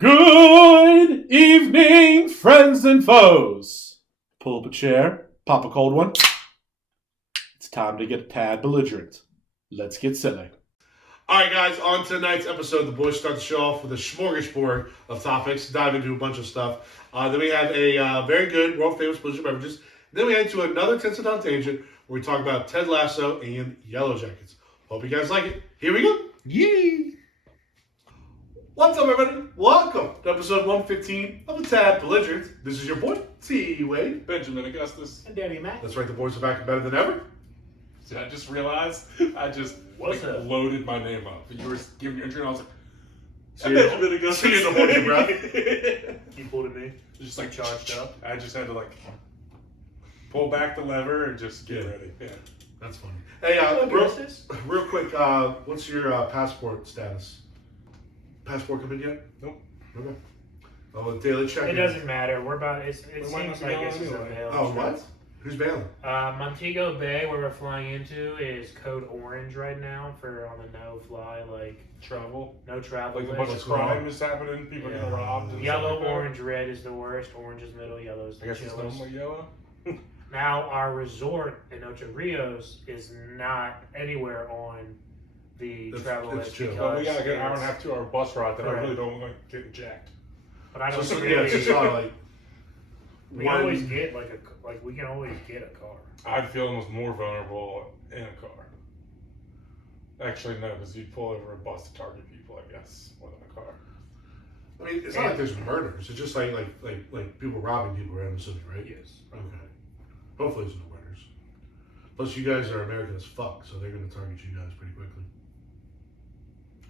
Good evening, friends and foes. Pull up a chair, pop a cold one. It's time to get a tad belligerent. Let's get silly. All right, guys, on tonight's episode, the boys start the show off with a smorgasbord of topics, dive into a bunch of stuff. Then we have a very good, world-famous Blizzard beverages. Then we head into another 10 Cent Tangent where we talk about Ted Lasso and Yellow Jackets. Hope you guys like it. Here we go. Yay! What's up, everybody? Welcome to episode 115 of The Tad Belligerent. This is your boy, T.Wade. Benjamin Augustus. And DannyMatt. That's right, the boys are back and better than ever. I just realized I just loaded my name up. You were giving your intro and I was like, So Benjamin Augustus. So you don't hold your breath. Keep holding me. Just like charged up. I just had to pull back the lever and just get ready. Yeah. That's funny. Hey, real quick, what's your passport status? Passport come in yet? Nope. Okay. Oh, daily check. It doesn't matter. We're about. It seems like it's available. Oh, what? Who's bailing? Montego Bay, where we're flying into, is code orange right now for on the no-fly, travel. No travel. Like a bunch of crime is happening. People getting robbed. And yellow, orange, red is the worst. Orange is middle. Yellow is the I guess it's chillest. normally yellow. Now our resort in Ocho Rios is not anywhere on the travel list chill. because Well, we got like an hour and a half, 2 hour bus ride that Correct. I really don't like getting jacked. But I don't So really. it's like We always get we can always get a car. I'd feel almost more vulnerable in a car. Actually, no, because you'd pull over a bus to target people, I guess, more than a car. I mean, it's not like there's murders. It's just like people robbing people around the city, right? Yes. Okay. Hopefully there's no murders. Plus, you guys are American as fuck, so they're gonna target you guys pretty quickly.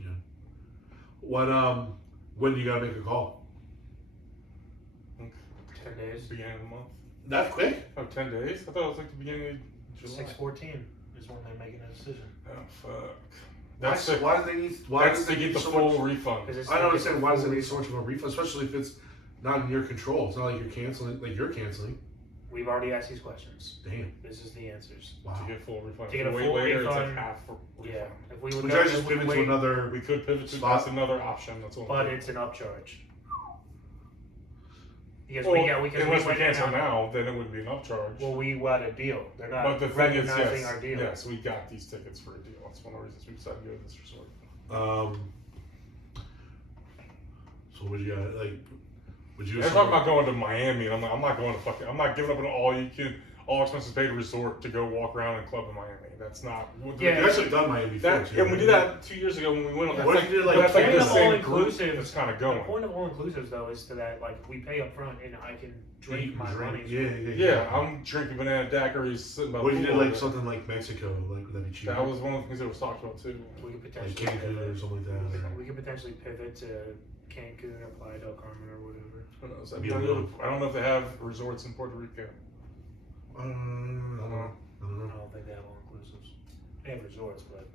Yeah. When do you gotta make a call? 10 days. Beginning of the month. That quick? Oh, 10 days? I thought it was like the beginning of July. 6/14 is when they're making a decision. Oh, fuck. Why do they need? Why That's does to they get need the so full much? refund. I don't understand why does it need so much of a refund, especially if it's not in your control. It's not like you're canceling. We've already asked these questions. Damn. This is the answers. Wow. To get full refund. To get a Wait full later, refund, it's like half refund. Yeah. If we would Would you guys just pivot to another? We could pivot to spot? that's another option. That's what. But it's an upcharge. Because unless we went cancel in now, then it wouldn't be an upcharge. Well, we got a deal. They're not But the thing is, recognizing our deal. yes, we got these tickets for a deal. That's one of the reasons we decided to go to this resort. So would you Would you? They're talking about going to Miami, and I'm not going to I'm not giving up an all expenses paid resort to go walk around and club in Miami. That's not. Yeah. You actually done Miami before. And we did that 2 years ago when we went on. What if you did like that's the the same all-inclusive- group that's kind of The going. point of all inclusives though is to that we pay up front and I can drink my money. Yeah, I'm drinking banana daiquiris sitting by the What if you pool did all something like Mexico, would that be cheap? That was one of the things that was talked about too. We could like potentially Cancun or something like that. we could potentially pivot to Cancun or Playa del Carmen or whatever. Who knows? I don't know if they have resorts in Puerto Rico. I don't know. I don't think they have all inclusives. They have resorts, but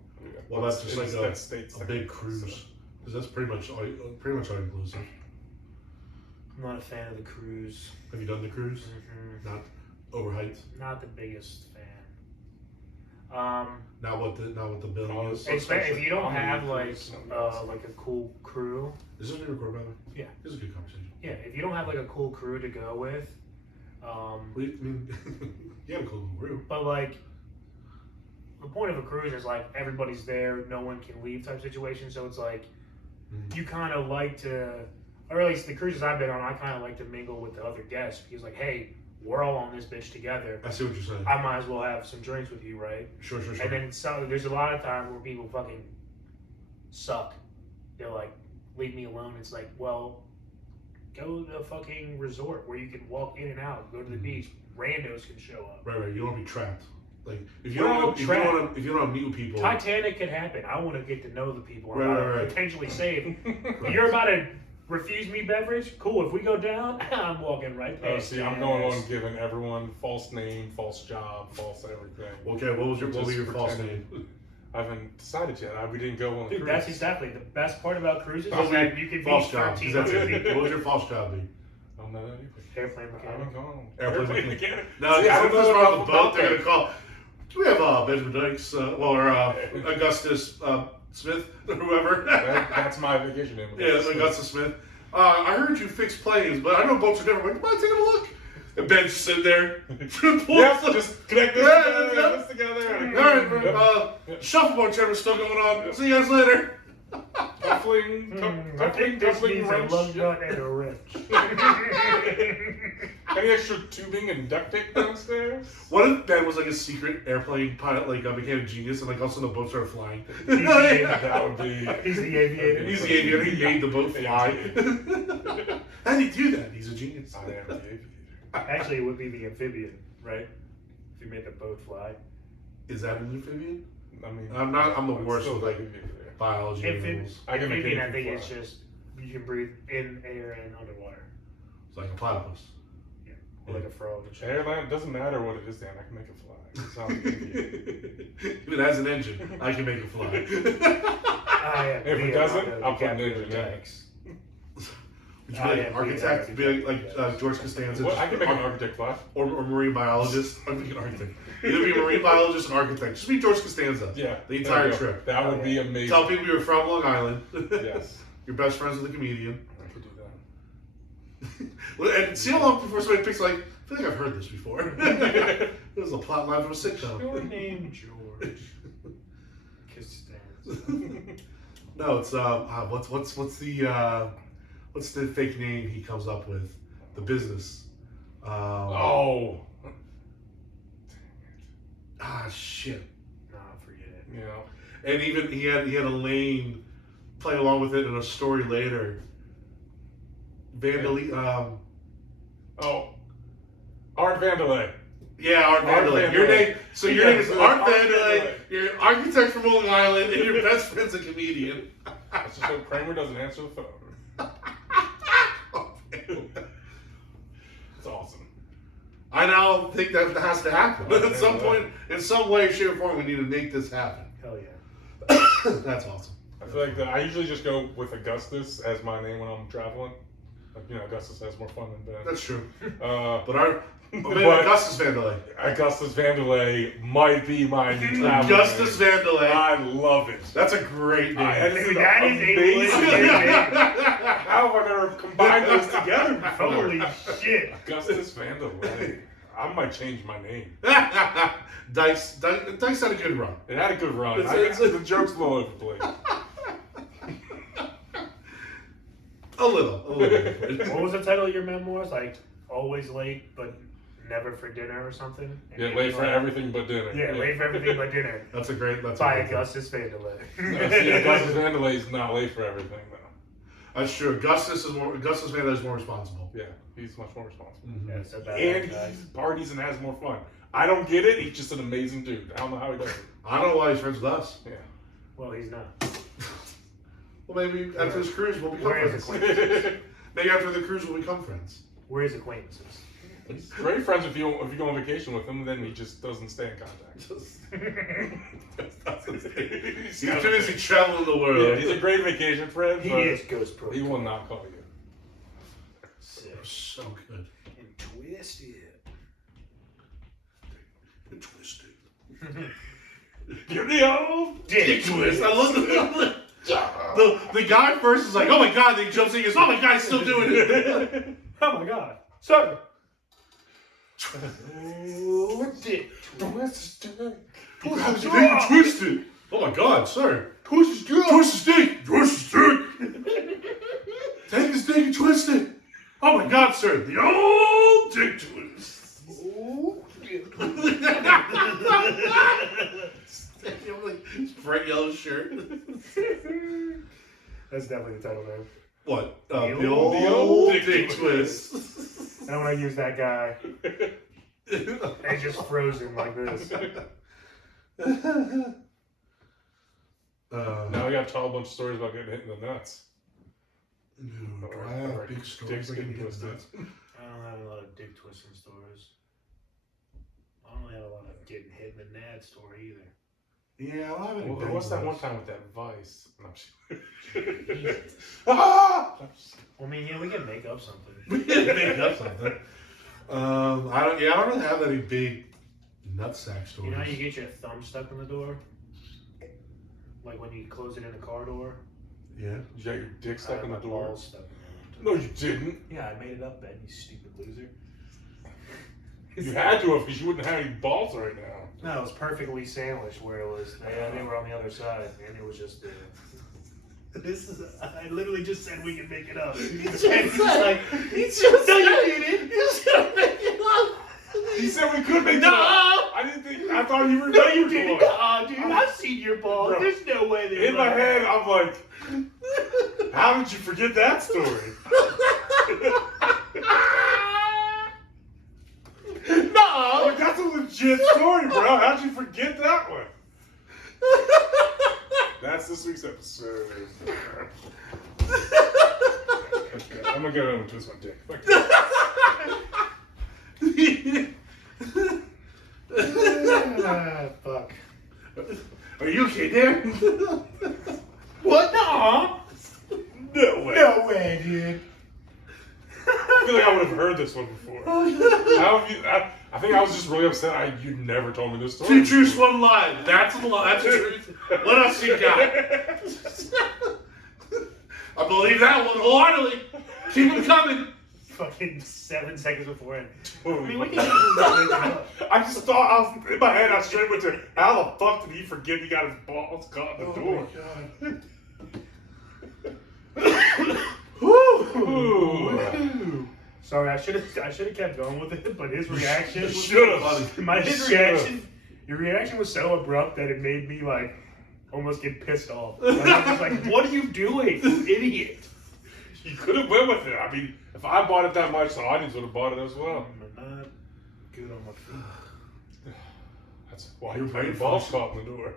Well, that's just like a a big cruise, because that's pretty much all inclusive. I'm not a fan of the cruise. Have you done the cruise? Mm-hmm. Not overhyped. Not the biggest fan. Not what the bill is. If you don't have like a cool crew. Is this being recorded, by the way? Yeah. This is a good conversation. Yeah, if you don't have like a cool crew to go with, you have a cool crew. But the point of a cruise is everybody's there, no one can leave type situation. So it's you kind of like to, or at least the cruises I've been on, I kind of like to mingle with the other guests because hey, we're all on this bitch together. I see what you're saying. I might as well have some drinks with you, right? Sure. And then there's a lot of times where people fucking suck. They're leave me alone. It's well, go to a fucking resort where you can walk in and out, go to the beach. Randos can show up. Right. You don't want to be trapped. If you We're don't all want to meet with people. Titanic could happen. I want to get to know the people. Right. Potentially save. You're about to refuse me beverage? Cool. If we go down, I'm walking right past. See, I'm going on giving everyone false name, false job, false everything. Okay, what was your false name? I haven't decided yet. We didn't go on the Dude, cruise. that's exactly the best part about cruises is that you can false be job. 13 What people. was your false job be? I don't know that either. Airplane I mechanic. haven't gone. Airplane mechanic. No, See, I if don't this know were on about the boat, they're that. gonna call. Do we have Benjamin Dykes or Augustus Smith or whoever? That's my vacation name. Yeah, Augustus Smith. I heard you fix planes, but I know boats are different. Come on, take a look. And Ben's sitting there. Yeah, just connect this together. All right, shuffleboard chair is still going on. See you guys later. I think this needs a lug nut and a wrench. Any extra tubing and duct tape downstairs? What if Ben was like a secret airplane pilot, like became a genius, and like all of a sudden the boat started flying? That would be. He's the aviator. He's the aviator. He made the boat fly. How did he do that? He's a genius. I am the aviator. Actually, it would be the amphibian, right? If you made the boat fly. Is that an amphibian? I mean, I'm the worst still with like aviator. biology and rules. Amphibian, I think it's just you can breathe in air and underwater. It's like a platypus. Or like a frog. Airline, doesn't matter what it is, Dan. I can make it fly. It's not an aviator. If it has an engine, I can make it fly. If it doesn't, I'll put an engine in. Would you be like an architect? Be like George Costanza? Well, I can make an architect fly. Or marine biologist. I'm thinking architect. Either be a marine biologist or architect. Just be George Costanza. Yeah. The entire trip. That would be amazing. Tell people you're from Long Island. Yes. You're best friends with a comedian. I could do And see how long before somebody picks like, I feel like I've heard this before. It was a plot line from a sitcom. Your name, George. Costanza. No, it's what's the fake name he comes up with? The business. Oh. Shit. Nah, forget it. You know. And even he had Elaine play along with it in a story later. Art Vandelay. Yeah, Art Vandelay. Your name. So your name is Art Vandelay. Vandelay. You're an architect from Long Island, and your best friend's a comedian. That's just so Kramer doesn't answer the phone. It's awesome. I now think that has to happen. At some point, in some way, shape, or form, we need to make this happen. Hell yeah. That's awesome. I feel like I usually just go with Augustus as my name when I'm traveling. Like, Augustus has more fun than Ben. That's true. But Augustus Vandelay. Augustus Vandelay might be my new travel Augustus name. Vandelay. I love it. That's a great name. That is amazing a name. How have I never combined those together before? Holy shit. Augustus Vandelay. I might change my name. Dice had a good run. It had a good run. It's the joke's all over the place. A little. What was the title of your memoirs? Like, always late, but never for dinner or something? Yeah, late for everything but dinner. Yeah, late for everything but dinner. That's a great. By Augustus Vandelay. Augustus Vandelay is not late for everything, though. That's true. Augustus Vandelay is more responsible. Yeah, he's much more responsible. Mm-hmm. Yeah, so that And he parties and has more fun. I don't get it. He's just an amazing dude. I don't know how he does it. I don't know why he's friends with us. Yeah. Well, he's not. Well, maybe after this cruise we'll become We're his friends. acquaintances. Maybe after the cruise we'll become friends. We're his acquaintances. He's great friends if you go on vacation with him, then he just doesn't stay in contact. He's too busy traveling the world. Yeah, he's a great vacation friend. He but is Ghost Pro. he will not call you. Sick. So good. And twisted. Twisted. Give me old Dick twist. I love the guy first is like, oh my god, then he jumps in and goes, oh my god, he's still doing it. Oh my god. Sorry. Oh, dick twisted. Twisted. Oh my god, sir. Twist the stick. Twist the stick. Take the stick and twist it. Oh my god, sir. The old dick twist. Oh, dick Bright yellow shirt. That's definitely the title, man. What? The The old dick twist. And I'm gonna use that guy. And just frozen like this. Now we got to tell a bunch of stories about getting hit in the nuts. Do I have big stories Dicks about getting getting twisted. nuts? I don't have a lot of dick twisting stories. I don't really have a lot of getting hit in the nad story either. Yeah, I don't have any big What's that ones. one time with that vice? No, Jesus. ah! Well, I mean, yeah, we can make up something. We can make up something. I don't really have any big nutsack stories. You know how you get your thumb stuck in the door? Like when you close it in the car door? Yeah. You got your dick stuck in the door? Balls stuck in No, you didn't. Yeah, I made it up, Ben. You stupid loser. You had to have, because you wouldn't have any balls right now. No, it was perfectly sandwiched where it was. They were on the other side, and it was just. This is. I literally just said we can make it up. He just said. He just said you didn't. You just gonna make it up. He said we could make it No! up. I didn't think. I thought you were. No, you didn't. Bro. Oh, dude, I've seen your balls. Bro. There's no way they're In my like head, I'm like, how did you forget that story? No! Like, that's a legit story, bro. How'd you forget that one? That's this week's episode. Okay, I'm gonna go home and twist my dick. Fuck fuck. Are you okay there? What? No. No way. No way, dude. I feel like I would have heard this one before. How have you, I think I was just really upset you never told me this story. Two truths, one lie. That's a lie. That's the truth. What else you got? I believe that one wholeheartedly. Keep them coming. Fucking 7 seconds before it. I Totally. mean, we can just make it up. I just thought, in my head, I straight went to, how the fuck did he forget he got his balls caught in the door? Ooh. Sorry, I should have kept going with it, but his reaction was Should've. Your reaction was so abrupt that it made me like almost get pissed off. Like, I was like, "What are you doing, you idiot?" You could have went with it. I mean, if I bought it that much, the audience would have bought it as well. I'm not good on my feet. That's why Your you played brain balls function. caught in the door.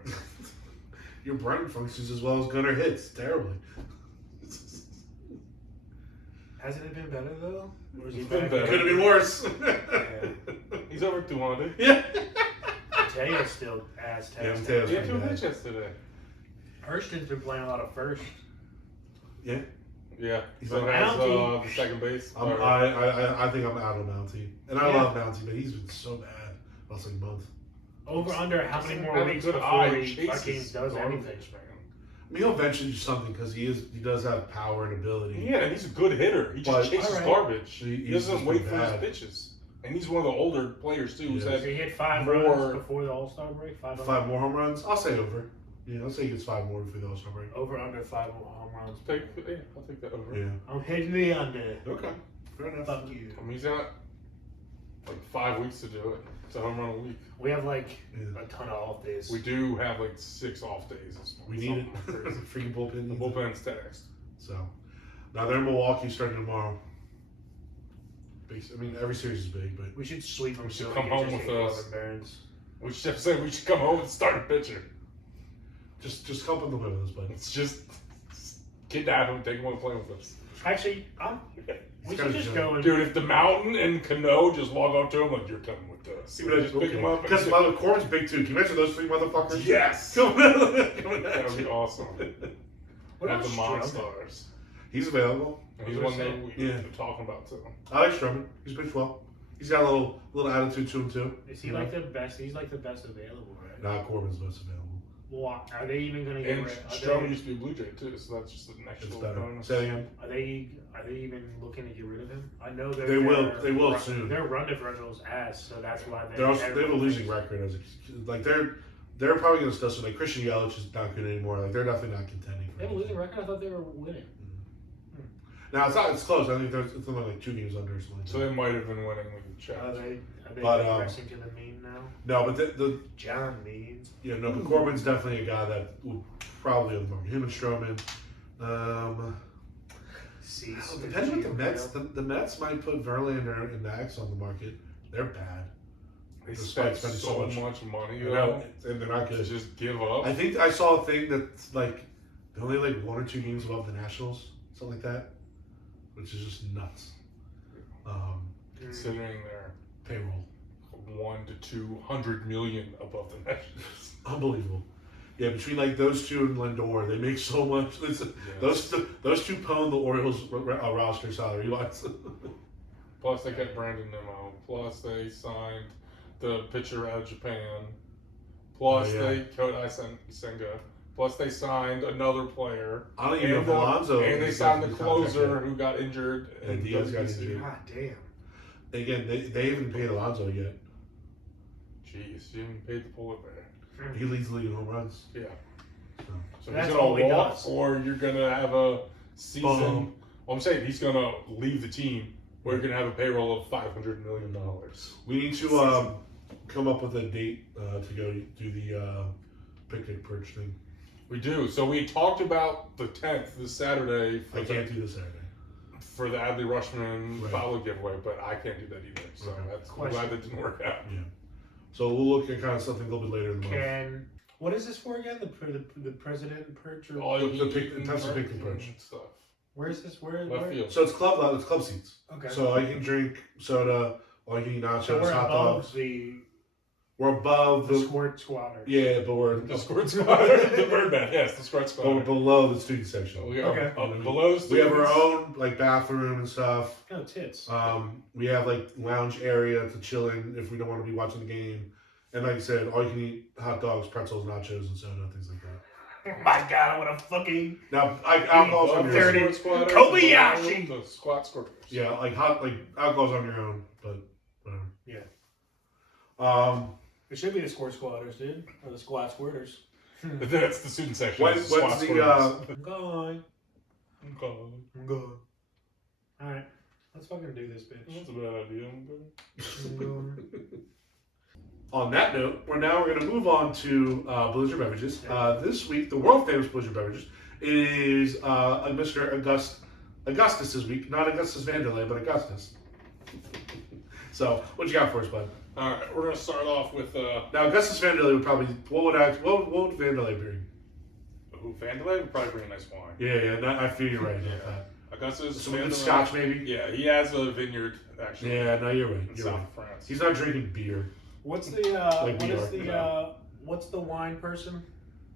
Your brain functions as well as Gunner hits. Terribly. Hasn't it been better though? Or is he It's been back? better. Could have been worse. He's over 200. Yeah. Teo's still ass Yeah, taste. Teo's He had pretty 2 bad. hits yesterday. Hurston's been playing a lot of first. Yeah. Yeah. He's So on has Mountie. the second base. I think I'm out on Mountie. And I love Mountie, but he's been so bad last like month. Over under how many more Have a weeks good before eye, he chases fucking does garbage, anything? man. I mean, he'll eventually do something because he does have power and ability. Yeah, and he's a good hitter. He just But- chases Alright. garbage. He- He he's doesn't just wait been for his bad. pitches. And he's one of the older players, too, who's Yes. had So he hit 5 More- runs before the All-Star break? 5 5 more home runs? I'll say over. Yeah, I'll say he gets 5 more for the All-Star break. Over under 5 home runs. I'll take that over. Yeah. I'm hitting the under. Okay. Fair enough. Fuck you. I mean, he's got like 5 weeks to do it. It's a home run a week. We have like Yeah. a ton of off days. We do have like 6 off days. We need it. Something crazy. Freaking bullpen. The needs it. bullpen's taxed. So, now they're in Milwaukee starting tomorrow. Big, I mean, every series is big, but We should sweep them We should so come we can home just with hit us. Corbin Burns. We should say we should come home and start a pitcher. just help them to win with us, buddy. It's just kidnap him, take him to play with us. Actually, we should just go and Dude, if the Mountain and Cano just walk up to him like, you're coming with us. We just pick him up. and- Because Corbin's big too. Can you imagine those 3 motherfuckers? Yes! Coming That would be awesome. What Have about the Stroman? Monstars. He's available. He's one that Yeah. we're talking about too. I like Stroman. He's pitched well. He's got a little attitude to him too. Is he like the best? He's like the best available, right? Nah, Corbin's most available. Well, are they even gonna get And rid? Stroman used to be a Blue Jay too, so that's just an extra It's little better. bonus. Say it again. Are they even looking to get rid of him? I know they're They will run, soon. Their run differential's ass, so that's why They have a losing record as like they're probably gonna still like Christian Yelich is not good anymore. Like they're definitely not contending. For They have a anything. losing record. I thought they were winning. Now it's close. I think it's only like 2 games under or something. So they might have been winning with the Are Chats. they But, progressing to the mean now? No, but the John Means. yeah, no, but Corbin's definitely a guy that would probably on the market. Him and Stroman. Cease. Depending on the Mets, the Mets might put Verlander and Max on the market. They're bad. They Despite spent spending so so much money You though, know, and they're not to good. just give up. I think I saw a thing that's like they're only like 1 or 2 games above the Nationals, something like that, which is just nuts. Considering they're Payroll, 1 to 200 million above the Nationals. unbelievable. Yeah, between like those two and Lindor, they make so much. Those two pwn the Orioles roster salary wise. Plus they kept Brandon Nimmo. Plus they signed the pitcher out of Japan. Plus Oh, yeah. they Kodai Senga Plus, they signed another player. I don't even know if Alonso. And they signed the closer who got injured. And Diaz got injured. God damn. Again, they haven't paid Alonso yet. Jeez, you haven't paid the polar bear. He leads the league in home runs. Yeah. So That's he's all going he to walk, does. or you're going to have a season. Boom. Well, I'm saying he's going to leave the team where you're going to have a payroll of $500 million. We need to come up with a date to go do the picnic perch thing. We do. So we talked about the 10th, this Saturday, I can't do this Saturday. for the Adley Rushman Right. follow giveaway, but I can't do that either. So Okay. I'm glad that didn't work out. Yeah. So we'll look at kind of something a little bit later in the month. What is this for again? The president perch or All The you pick- eat that's the and pick and perch. stuff. where is this? Where? Left where? field. So it's club seats. Okay. So I can drink soda, all you can eat nachos, So we're hot above dogs. we're above the the squirt squatter. yeah, but we're The squirt squad. The Birdman, yes, the squirt but we're squad. below the student section. We are Okay. below We have our students. own like bathroom and stuff. Oh, tits. We have like lounge area to chill in if we don't want to be watching the game. And like I said, all you can eat hot dogs, pretzels, nachos, and soda, things like that. Oh my god, I want to fucking. Now, alcohol's on Above your the own. squirt squatters, Kobayashi! below the squat scorpions. Yeah, like alcohol's on your own, but whatever. Yeah. It should be the squirt squatters, dude, or the squat squirters. But that's the student section. When- It's the when's squat the, scorpions. I'm going. Okay. I'm going. All right, let's fucking do this, bitch. That's a bad idea. I'm going. On that note, we're going to move on to Blizzard beverages. This week, the world famous Blizzard beverages is Mr. Augustus this week, not Augustus Vanderlei, but Augustus. So, what you got for us, bud? All right, we're gonna start off with Now, Augustus Vanderlei would probably what would Vanderlei bring? Vandelay would probably bring a nice wine. Yeah. I feel you're right about that. Augustus. Some good Vandelay- scotch, maybe. Yeah, he has a vineyard actually. Yeah, no, you're right. In You're South right. France. He's not drinking beer. What's the Like we are. what's the wine person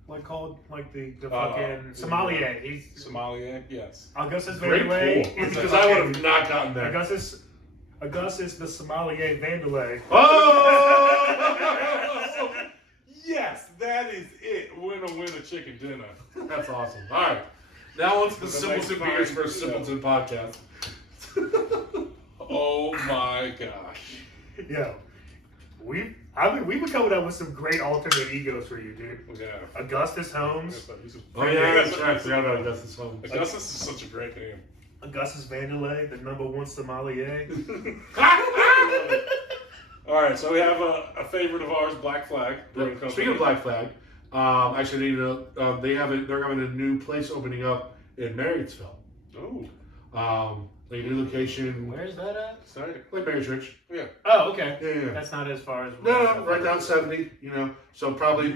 like called? Like the Uh, fucking sommelier. He's Sommelier, yes. Augustus Great Vanderlei. pool. is the Because I would fucking- have not gotten that. Augustus the sommelier Vanderlei. Oh! Yes, that is it. Winner, chicken dinner. That's awesome. All right. Now on to the The Simpleton next Beers time, for a Simpleton podcast. Oh my gosh. Yo, we've been coming up with some great alternate egos for you, dude. Yeah. Augustus Holmes, Oh, yeah, that's right. I forgot about Augustus Holmes. Augustus is such a great name. Augustus Vanderlei, the #1 sommelier. All right, so we have a favorite of ours, Black Flag Brewing Company. Speaking of Black Flag, actually, they're having a new place opening up in Marriottsville. Oh, Like a new location, Where's that at? exciting. like Marriottsville. Yeah. Oh, okay. Yeah. That's not as far as. No, right down 70. So probably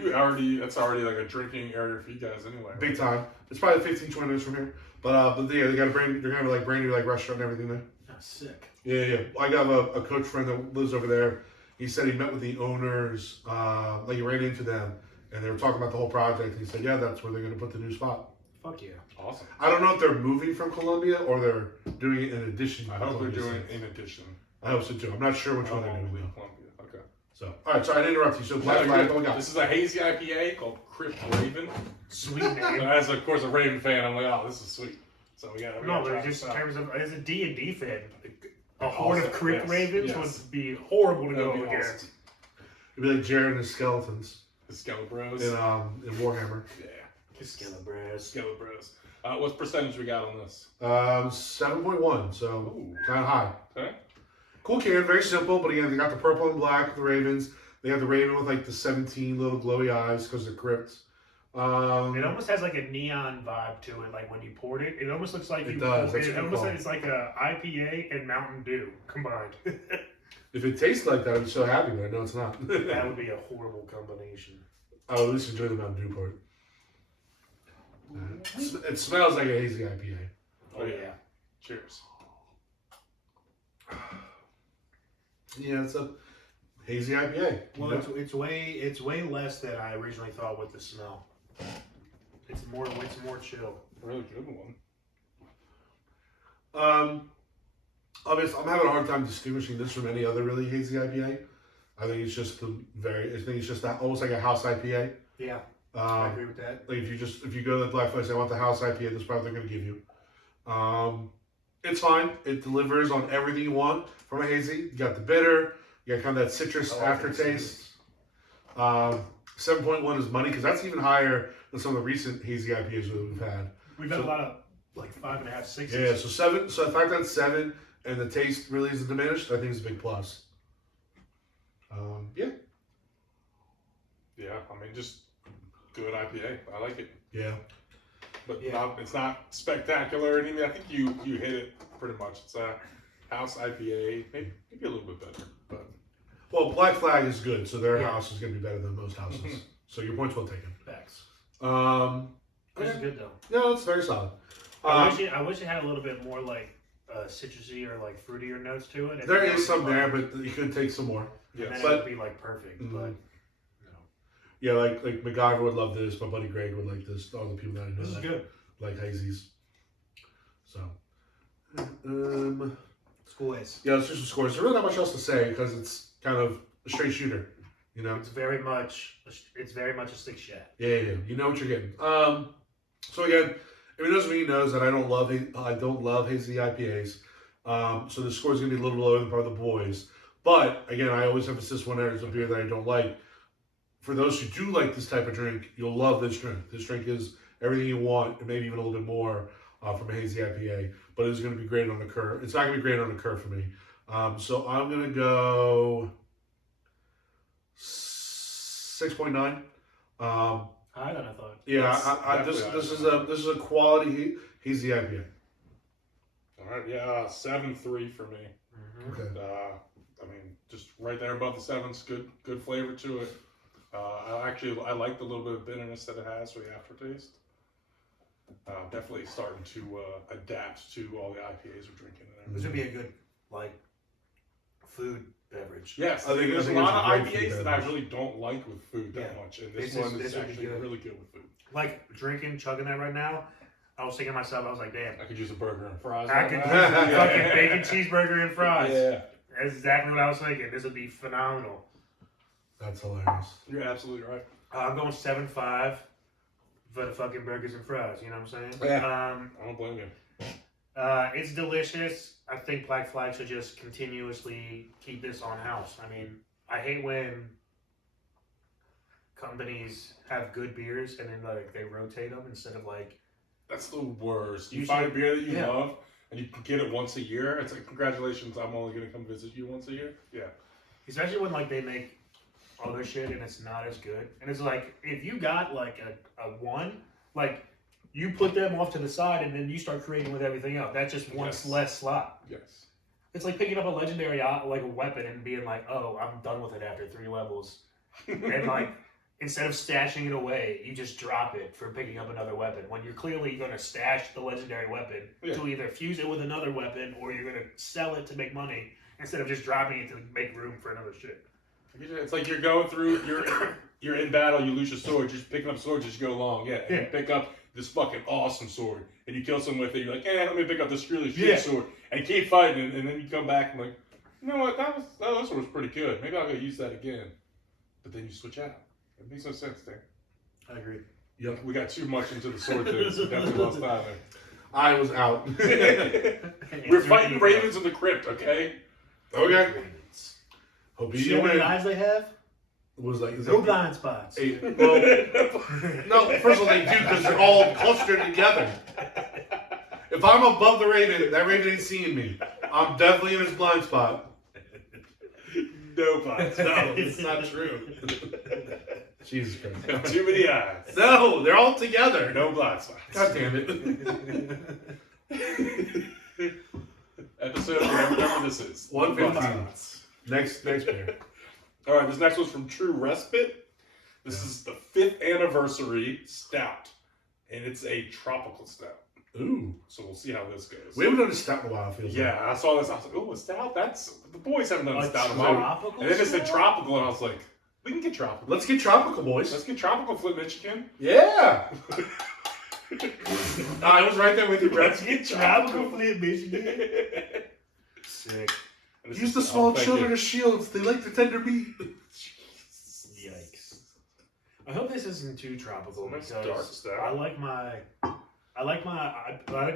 That's already like a drinking area for you guys anyway. big time. It's probably 15, 20 minutes from here. But yeah, they're gonna have like brand new like restaurant and everything there. Oh, sick. Yeah. I got a coach friend that lives over there. He said he met with the owners, like he ran into them, and they were talking about the whole project. He said, yeah, that's where they're going to put the new spot. Fuck yeah. Awesome. I don't know if they're moving from Columbia or they're doing it in addition. I to hope they're Columbia doing State. it in addition. I hope so too. I'm not sure which one Oh, they're doing. Though. Columbia. Okay. So, all right, sorry, I didn't interrupt you. So, Black Flag, what we got? This is a hazy IPA called Crypt Raven. Sweet And name. as of course a Raven fan, I'm like, oh, this is sweet. So we got. No, but just in terms of as a D&D fan, a Also, horde of Crypt yes, Ravens yes. would be horrible to That go would be against. awesome. It'd be like Jared and his skeletons The Skeleton Bros. in Warhammer. Yeah. Skeleton. Skeleton Bros. What percentage we got on this? 7.1, so Ooh. kind of high. Okay. Cool can, very simple, but again, they got the purple and black with the Ravens. They have the Raven with like the 17 little glowy eyes because they're crypts. It almost has like a neon vibe to it, like when you poured it. It almost looks like It you does, poured that's it. a good Almost call. like it's like a IPA and Mountain Dew combined. If it tastes like that, I'd be so happy, but I know it's not. That would be a horrible combination. I would at least enjoy the Mountain Dew part. It smells like a hazy IPA. Oh yeah. Cheers. Yeah, it's a hazy IPA. Well, it's way less than I originally thought with the smell. It's more chill. Really good one. Obviously, I'm having a hard time distinguishing this from any other really hazy IPA. I think it's just that almost like a house IPA. Yeah. I agree with that. Like if you go to the Black Flag and say I want the house IPA, that's probably what they're going to give you. It's fine. It delivers on everything you want from a hazy. You got the bitter. You got kind of that citrus aftertaste. 7.1 is money because that's even higher than some of the recent hazy IPAs that we've had. We've had a lot of like 5.5, 6. Yeah, so 7. So the fact that it's 7 and the taste really isn't diminished, I think is a big plus. Yeah. Yeah, I mean, just good IPA. I like it. Yeah. But it's not spectacular or anything. I think you hit it pretty much. It's a house IPA, maybe a little bit better. But Well, Black Flag is good, so their house is going to be better than most houses. So your point's well taken. Facts. This is good though. No, it's very solid. I wish it had a little bit more like citrusy or like fruitier notes to it. There is some there, but you could take some more. Yeah, Yes. it would be like perfect. But yeah, like MacGyver would love this. My buddy Greg would like this. All the people that I know this is good. like hazies. So, School Ace. yeah, let's do some scores. There's really not much else to say because it's kind of a straight shooter. You know, It's very much a 6 shot. yeah. You know what you're getting. So again, if those of you knows that I don't love hazy IPAs. So the score is going to be a little lower than part of the boys. But again, I always emphasize when there's a beer that I don't like. For those who do like this type of drink, you'll love this drink. This drink is everything you want, and maybe even a little bit more from a hazy IPA. But it's going to be great on the curve. It's not going to be great on the curve for me. So I'm going to go 6.9. Higher than I thought. Yeah, this is a quality hazy IPA. all right, yeah, 7.3 for me. Okay. I mean, just right there above the 7's good flavor to it. I like the little bit of bitterness that it has for the aftertaste. Definitely starting to adapt to all the IPAs we're drinking. And This would everything. be a good like food beverage. Yes, I think there's a it's lot a of great food IPAs that I beverage. really don't like with food that Yeah. much, and This this one would is be actually good. really good with food. Like chugging that right now. I was thinking to myself, I was like, damn, I could use a burger and fries. I right could now. use a fucking bacon cheeseburger and fries. Yeah, That's exactly what I was thinking. This would be phenomenal. That's hilarious. you're absolutely right. I'm going 7.5 for the fucking burgers and fries. You know what I'm saying? Yeah. I don't blame you. It's delicious. I think Black Flag should just continuously keep this on house. I mean, I hate when companies have good beers and then like they rotate them instead of like. That's the worst. You You find a should- beer that you yeah. love, and you can get it once a year. It's like, congratulations, I'm only going to come visit you once a year. Yeah. Especially when like they make other shit and it's not as good. And it's like if you got like a one, like you put them off to the side and then you start creating with everything else. That's just one Yes. less slot. Yes. It's like picking up a legendary like a weapon and being like, oh, I'm done with it after 3 levels. And like instead of stashing it away, you just drop it for picking up another weapon. When you're clearly going to stash the legendary weapon to either fuse it with another weapon or you're going to sell it to make money instead of just dropping it to make room for another shit. It's like you're going through, you're in battle, you lose your sword, just picking up swords as you go along. Yeah. And you pick up this fucking awesome sword and you kill someone with it. You're like, hey, let me pick up this really shit sword. And you keep fighting and then you come back and like, you know what, that sword was pretty good. Maybe I'll go use that again. But then you switch out. It makes no sense there. I agree. Yep. We got too much into the sword thing. So definitely lost time I was out. there. We're fighting ravens in the crypt, okay? Okay. Hope See you how many win. eyes they have? Was like is No that- blind spots. Hey, well, no. First of all, they do because they're all clustered together. If I'm above the raven, that raven ain't seeing me. I'm definitely in his blind spot. No pots. No, it's not true. Jesus Christ. Too many eyes. No, they're all together. No blind spots. God damn it. Episode, whatever this is. 115. Next beer. All right, this next one's from True Respite. This is the 5th anniversary stout, and it's a tropical stout. Ooh. So we'll see how this goes. We haven't done a stout in a while, it feels Yeah, I saw this. I was like, oh, a stout? That's the boys haven't done a stout in a while. tropical And then it said stout? tropical, and I was like, we can get tropical. like. Let's get tropical, boys. Let's get tropical, Flint, Michigan. Yeah. I was right there with you, Brett. Let's get tropical Flint, Michigan. Sick. Use the small children as shields. They like the tender meat. Yikes. I hope this isn't too tropical It's a because nice dark stout. I like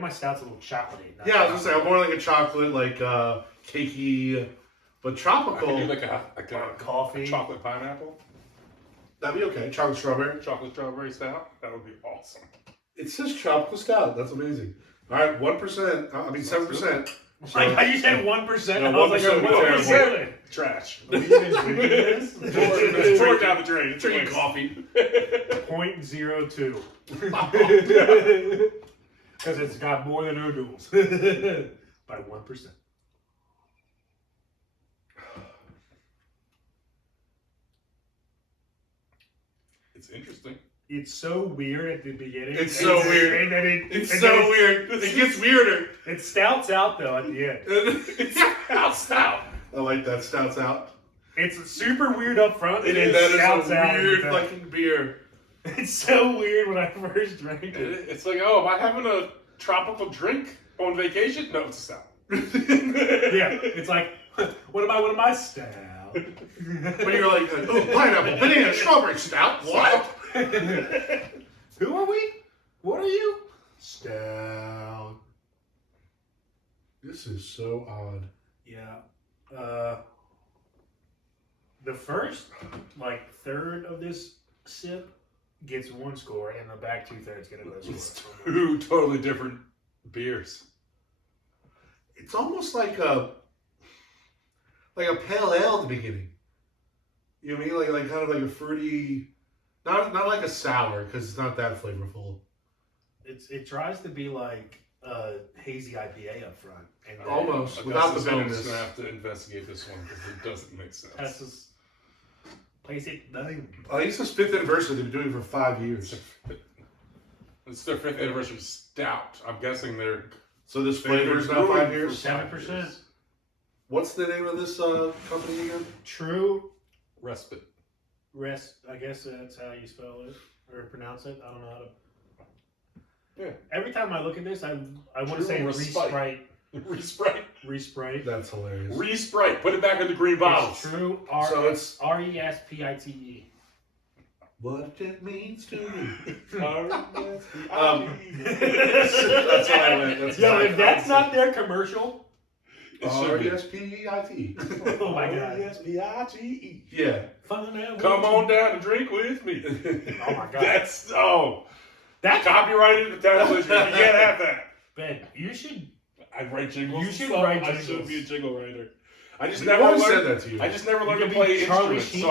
my stouts a little chocolatey. not Yeah, I was gonna say I'm chocolatey. more like a chocolate, like cakey, but I tropical. can do like a Coffee. chocolate pineapple, That'd be okay. Chocolate strawberry. chocolate strawberry stout. That would be awesome. It says tropical stout. That's amazing. All right, 1%. I mean 7%. Like how you said 1%. No, I was like, 1% would be what terrible. was it? Trash. Are we even drinking this? Pour it down the drain. It's Drinking nice. coffee. 0.02. Because it's got more than noodles. By 1%. It's interesting. It's so weird at the beginning. It's so weird. And then It's and so then weird. It gets weirder. It stouts out though at the end. It's stout. I like that. Stouts out. It's super weird up front. It And is. it That is stouts a out. weird at the back. fucking beer. It's so weird when I first drank it. It's like, oh, am I having a tropical drink on vacation? No, it's a stout. Yeah, it's like, what am I stout? When you're like, oh, pineapple, banana, strawberry stout. What? Who are we? What are you? Stout. This is so odd. Yeah. The first, like, third of this sip gets 1 score, and the back 2/3 get another It's score. two totally different beers. It's almost like a pale ale at the beginning. You know what I mean? Like kind of like a fruity, not like a sour because it's not that flavorful. It tries to be like a hazy IPA up front. And then Almost without the Augustus bitterness. is gonna have to investigate this one because it doesn't make sense. That's just place it down. I think it's 5th anniversary. They've been doing it for 5 years. It's their 5th anniversary stout. I'm guessing they're So this flavor is now 5 years. 7%. What's the name of this company again? True respite. rest. I guess that's how you spell it or pronounce it. I don't know how to. Yeah. Every time I look at this, I want to True say respite. Resprite. Resprite. Resprite. That's hilarious. Resprite. Put it back in the green bottle. It's true. So it's RESPITE. what it means to me. That's That's why I went. That's Yo, why I if that's said- not their commercial, It should be. R-E-S-P-I-T. oh my god. R-E-S-P-I-T-E. Yeah. Come on down and drink with me. Oh my god. That's That's copyrighted at the television. You can't have that. Ben, you should. I write jingles. You should so write I should jingles. be a jingle writer. I just We never always said learned. that to you. I just never learned You to could be play Charlie instruments. So Sheen.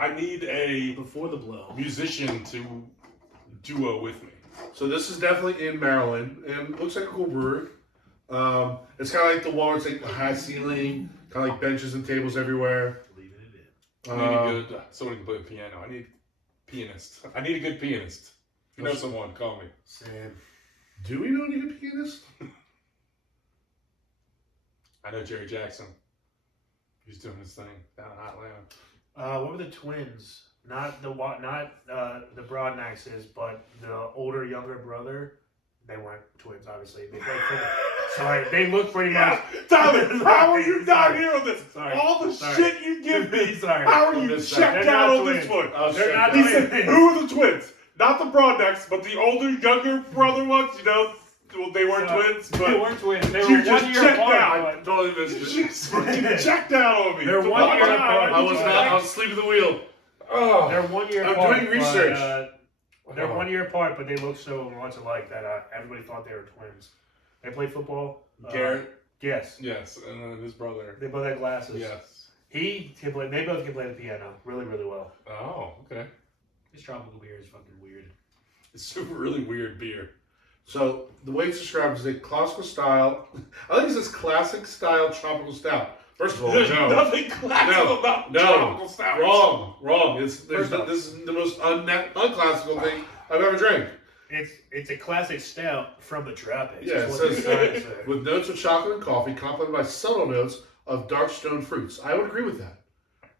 I need a Before the blow. musician to duo with me. So this is definitely in Maryland, and it looks like a cool brewery. It's kind of like the one where it's like a high ceiling, kind of like benches and tables everywhere. Leaving it in. I need a good someone who can play the piano. I need a pianist. I need a good pianist. If you know someone, call me. Sam. Do we know any good pianist? I know Jerry Jackson. He's doing his thing down in Atlanta. What were the twins? Not the Broadnaxes, but the older, younger brother. They weren't twins, obviously. They played football. Sorry, they look pretty much. Tyler, how are you not here on this? Sorry. All the Sorry. shit you give me. Sorry. How are I'm you just checked saying. out They're on not this twins. one? They're not He twins. said, who are the twins? Not the Broadnecks, but the older, younger brother ones. You know, well, they weren't twins, but They weren't twins. They you were just 1 year checked apart. out. I totally missed you it. just fucking checked out on me. They're Come 1 on, year now. apart. I was not. I was asleep at the wheel. Oh, They're 1 year I'm apart. doing research. But, they're 1 year apart, but they look so much alike that everybody thought they were twins. They played football. Garrett. Yes. Yes, and then his brother. They both had glasses. Yes. He can play. They both can play the piano really, really well. Oh, okay. This tropical beer is fucking weird. It's a really weird beer. So the way it's described is a classical style. I think it says classic style tropical stout. First of all, There's no. nothing classical about tropical stouts. Wrong. This is the most unclassical thing I've ever drank. It's a classic stout from the tropics. Yeah, it is what says the sign says. with notes of chocolate and coffee, complemented by subtle notes of dark stone fruits. I would agree with that.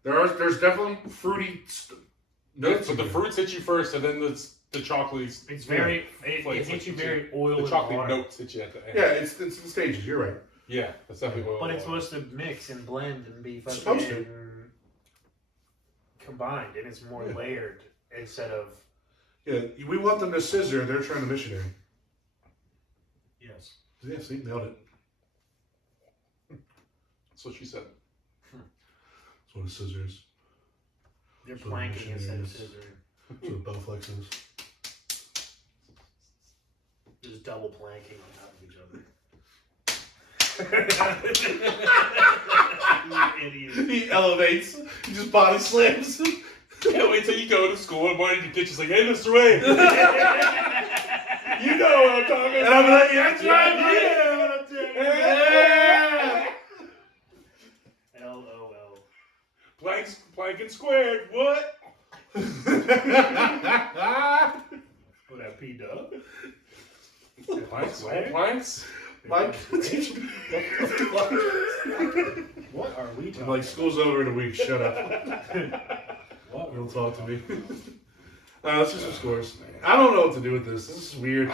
There's definitely fruity notes. But the in there. fruits hit you first, and then the chocolates. It's very. It hits you very oily. The chocolate water. notes hit you at the end. Yeah, it's the stages. You're right. Yeah, that's definitely what. But it's supposed to mix and blend and be Supposed fucking combined, and it's more layered. instead of Yeah, we want them to scissor. They're trying to missionary. yes. Yeah, see, nailed it. That's what she said. That's what a scissor is. They're So planking instead of missionaries. scissoring. That's what a Bowflex is. Just double planking on top of each other. You idiot. He elevates. He just body slams. Can't wait till you go to school and one in the kitchen's like, hey, Mr. Wade. You know what I'm talking And about. I'm like, that's right, Yeah. LOL. Planking squared. What? What that P-Dub? Planks? All planks? Mike, What are we talking I'm like, school's over in a week. Shut up. What? Don't talk to me. Let's just some scores. I don't know what to do with this. This is weird.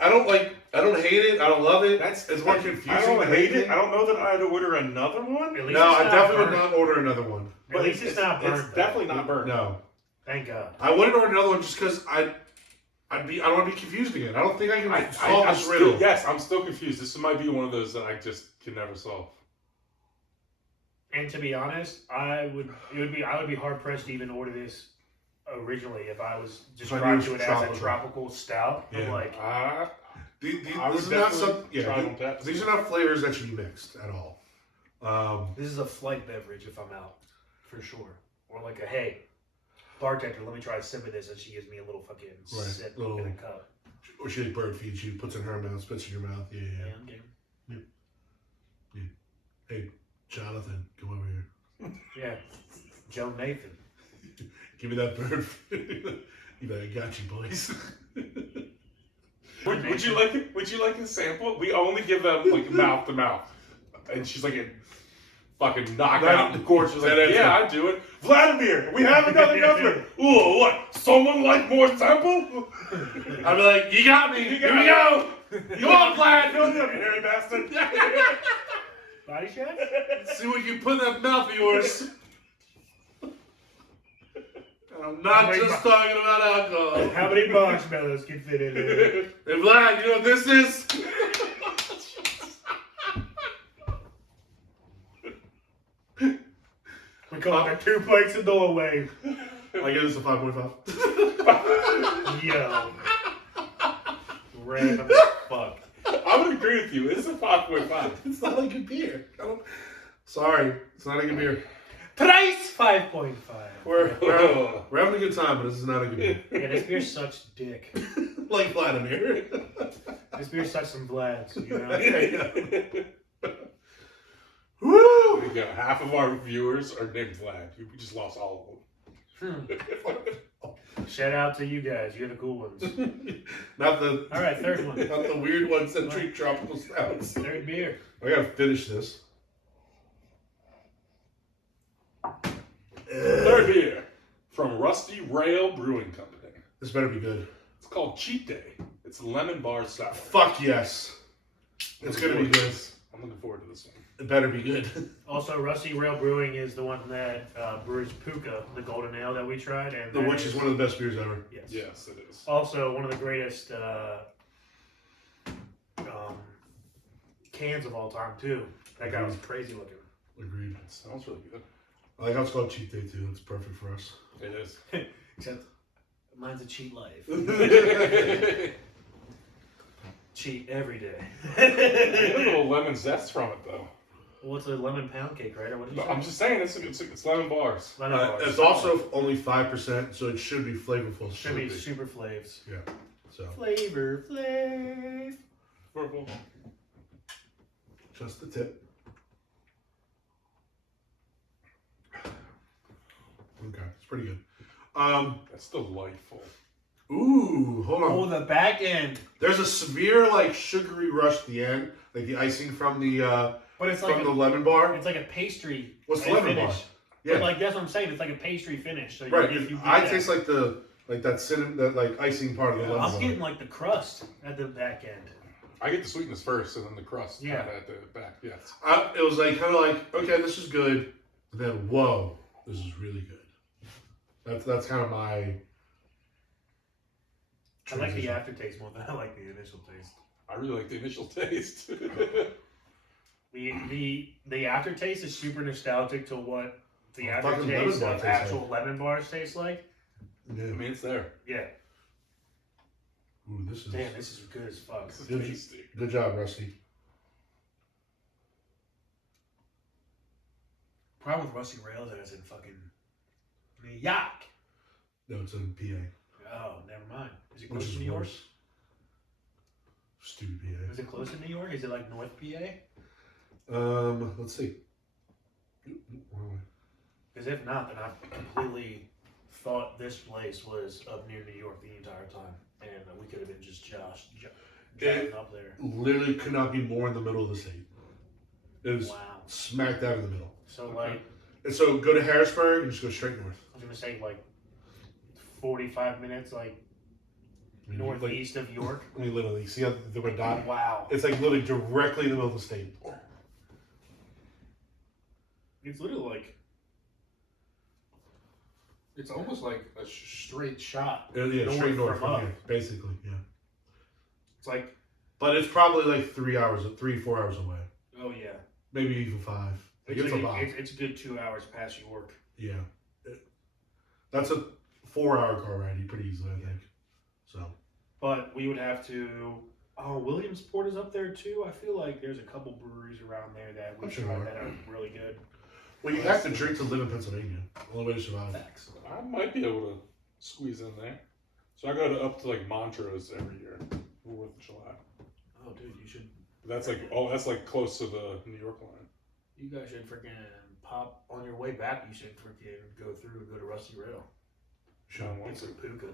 I don't hate it. I don't love it. It's more confusing. I don't than hate it. anything. I don't know that I'd order another one. At least No, it's I not definitely would burnt. not order another one. At least it's not burnt. It's definitely not burnt. No. Thank God. I wouldn't order another one just because I don't want to be confused again. I don't think I can solve I'm this still, riddle. yes, I'm still confused. This might be one of those that I just can never solve. And to be honest, I would be hard pressed to even order this originally if I was If I described knew to it it was as a tropical stout. Yeah. I'm like, I would This is not definitely try some. on Pepsi. These are not flavors that should be mixed at all. this is a flight beverage if I'm out, for sure. Or like a, hey, bartender, let me try a sip of this, and she gives me a little fucking sip little- in a cup. Or she bird feeds you, puts it in her mouth, spits in your mouth. Yeah. Yeah, I'm game. Hey, Jonathan, come over here. Yeah. Joe Nathan. Give me that bird. You know, I got you, boys. Would you like it? Would you like a sample? We only give them like mouth to mouth, and she's like a fucking knockout. Of course, she's like, yeah, I do it. Vladimir, we have another governor. Ooh, what? Someone like more sample? I'd be like, you got me. Here we go. Come on, Vlad. No, you hairy bastard. Body shot? See what you put in that mouth of yours. And I'm not just talking about alcohol. How many marshmallows can fit in there? Hey, Vlad, you know what this is? We call it 2 plates of Norway. I give this a 5.5. Yo. Random as fuck. I would agree with you. It's a 5.5. It's not like a beer. Sorry, it's not a good beer. Price 5.5. We're having a good time, but this is not a good beer. Yeah, this beer sucks dick. Like Vladimir. This beer sucks some Vlads, you know? Woo! There you go. Half of our viewers are named Vlad. We just lost all of them. Shout out to you guys. You're the cool ones. Not the All right, third one. not the weird ones that drink tropical stouts. Third beer. I gotta finish this. Third beer from Rusty Rail Brewing Company. This better be good. It's called Cheat Day. It's lemon bar sour. Fuck yes. It's gonna be good. I'm looking forward to this one. It better be good. Also, Rusty Rail Brewing is the one that brews Puka, the golden ale that we tried. And Which is one of the best beers ever. Yes. Yes, it is. Also, one of the greatest cans of all time, too. That guy was crazy looking. Agreed. It sounds really good. I like how it's called Cheat Day too. It's perfect for us. It is. Except mine's a cheat life. Cheat every day. I get a little lemon zest from it, though. What's a lemon pound cake, right? Or what did you say? I'm just saying, it's lemon bars. Lemon bars. It's also only 5%, so it should be flavorful. should be super flavs. Yeah. So Flavor flav. Purple. just the tip. Okay, it's pretty good. That's delightful. Ooh, hold on. Oh, the back end. There's a severe like sugary rush at the end, like the icing from the But it's like the lemon bar. it's like a pastry. What's the lemon bar? finish. Yeah, But like that's what I'm saying. It's like a pastry finish. So right. you I get taste like that cinnamon, that like icing part of the lemon I'm bar. getting like the crust at the back end. I get the sweetness first, and then the crust Yeah. kind of at the back. Yes. It was like kind of like, okay, this is good, and then whoa, this is really good. That's kind of my I like the aftertaste more than I like the initial taste. I really like the initial taste. The aftertaste is super nostalgic to what the Fucking aftertaste lemon bar of tastes actual like. lemon bars taste like. Yeah. I mean, it's there. Yeah. Ooh, this is Damn, this is good as fuck. This is Good. tasty. Good job, Rusty. Problem with Rusty Rails is in fucking New York. No, it's in PA. Oh, never mind. Is it Which close is to New York? worse. Stupid PA. Is it close to New York? Is it like North PA? Let's see. Wrong way. Because if not, then I completely thought this place was up near New York the entire time, and we could have been just driving up there. Literally could not be more in the middle of the state. It was Wow. smack dab in the middle. So like, And so go to Harrisburg and just go straight north. I was gonna say like 45 minutes, like I mean, northeast of York. I mean, literally, see how the red dot? Wow. It's like literally directly in the middle of the state. It's literally like, it's almost like a straight shot. Yeah, straight north from from up. here, basically, yeah. It's like, But it's probably like 4 hours away. Oh yeah. Maybe even 5. Like, it's a lot. It's a good 2 hours past York. Yeah. That's a 4-hour car ride pretty easily, I think. So. But we would have to. Oh, Williamsport is up there too. I feel like there's a couple breweries around there that we I'm sure tried there that are really good. Well, you have to drink to live in Pennsylvania. Only way to survive. Facts. I might be able to squeeze in there. So I go up to like Montrose every year for 4th of July. Oh, dude, you should. That's like close to the New York line. You guys should freaking pop on your way back. You should freaking go to Rusty Rail. Sean Get wants some it. puka.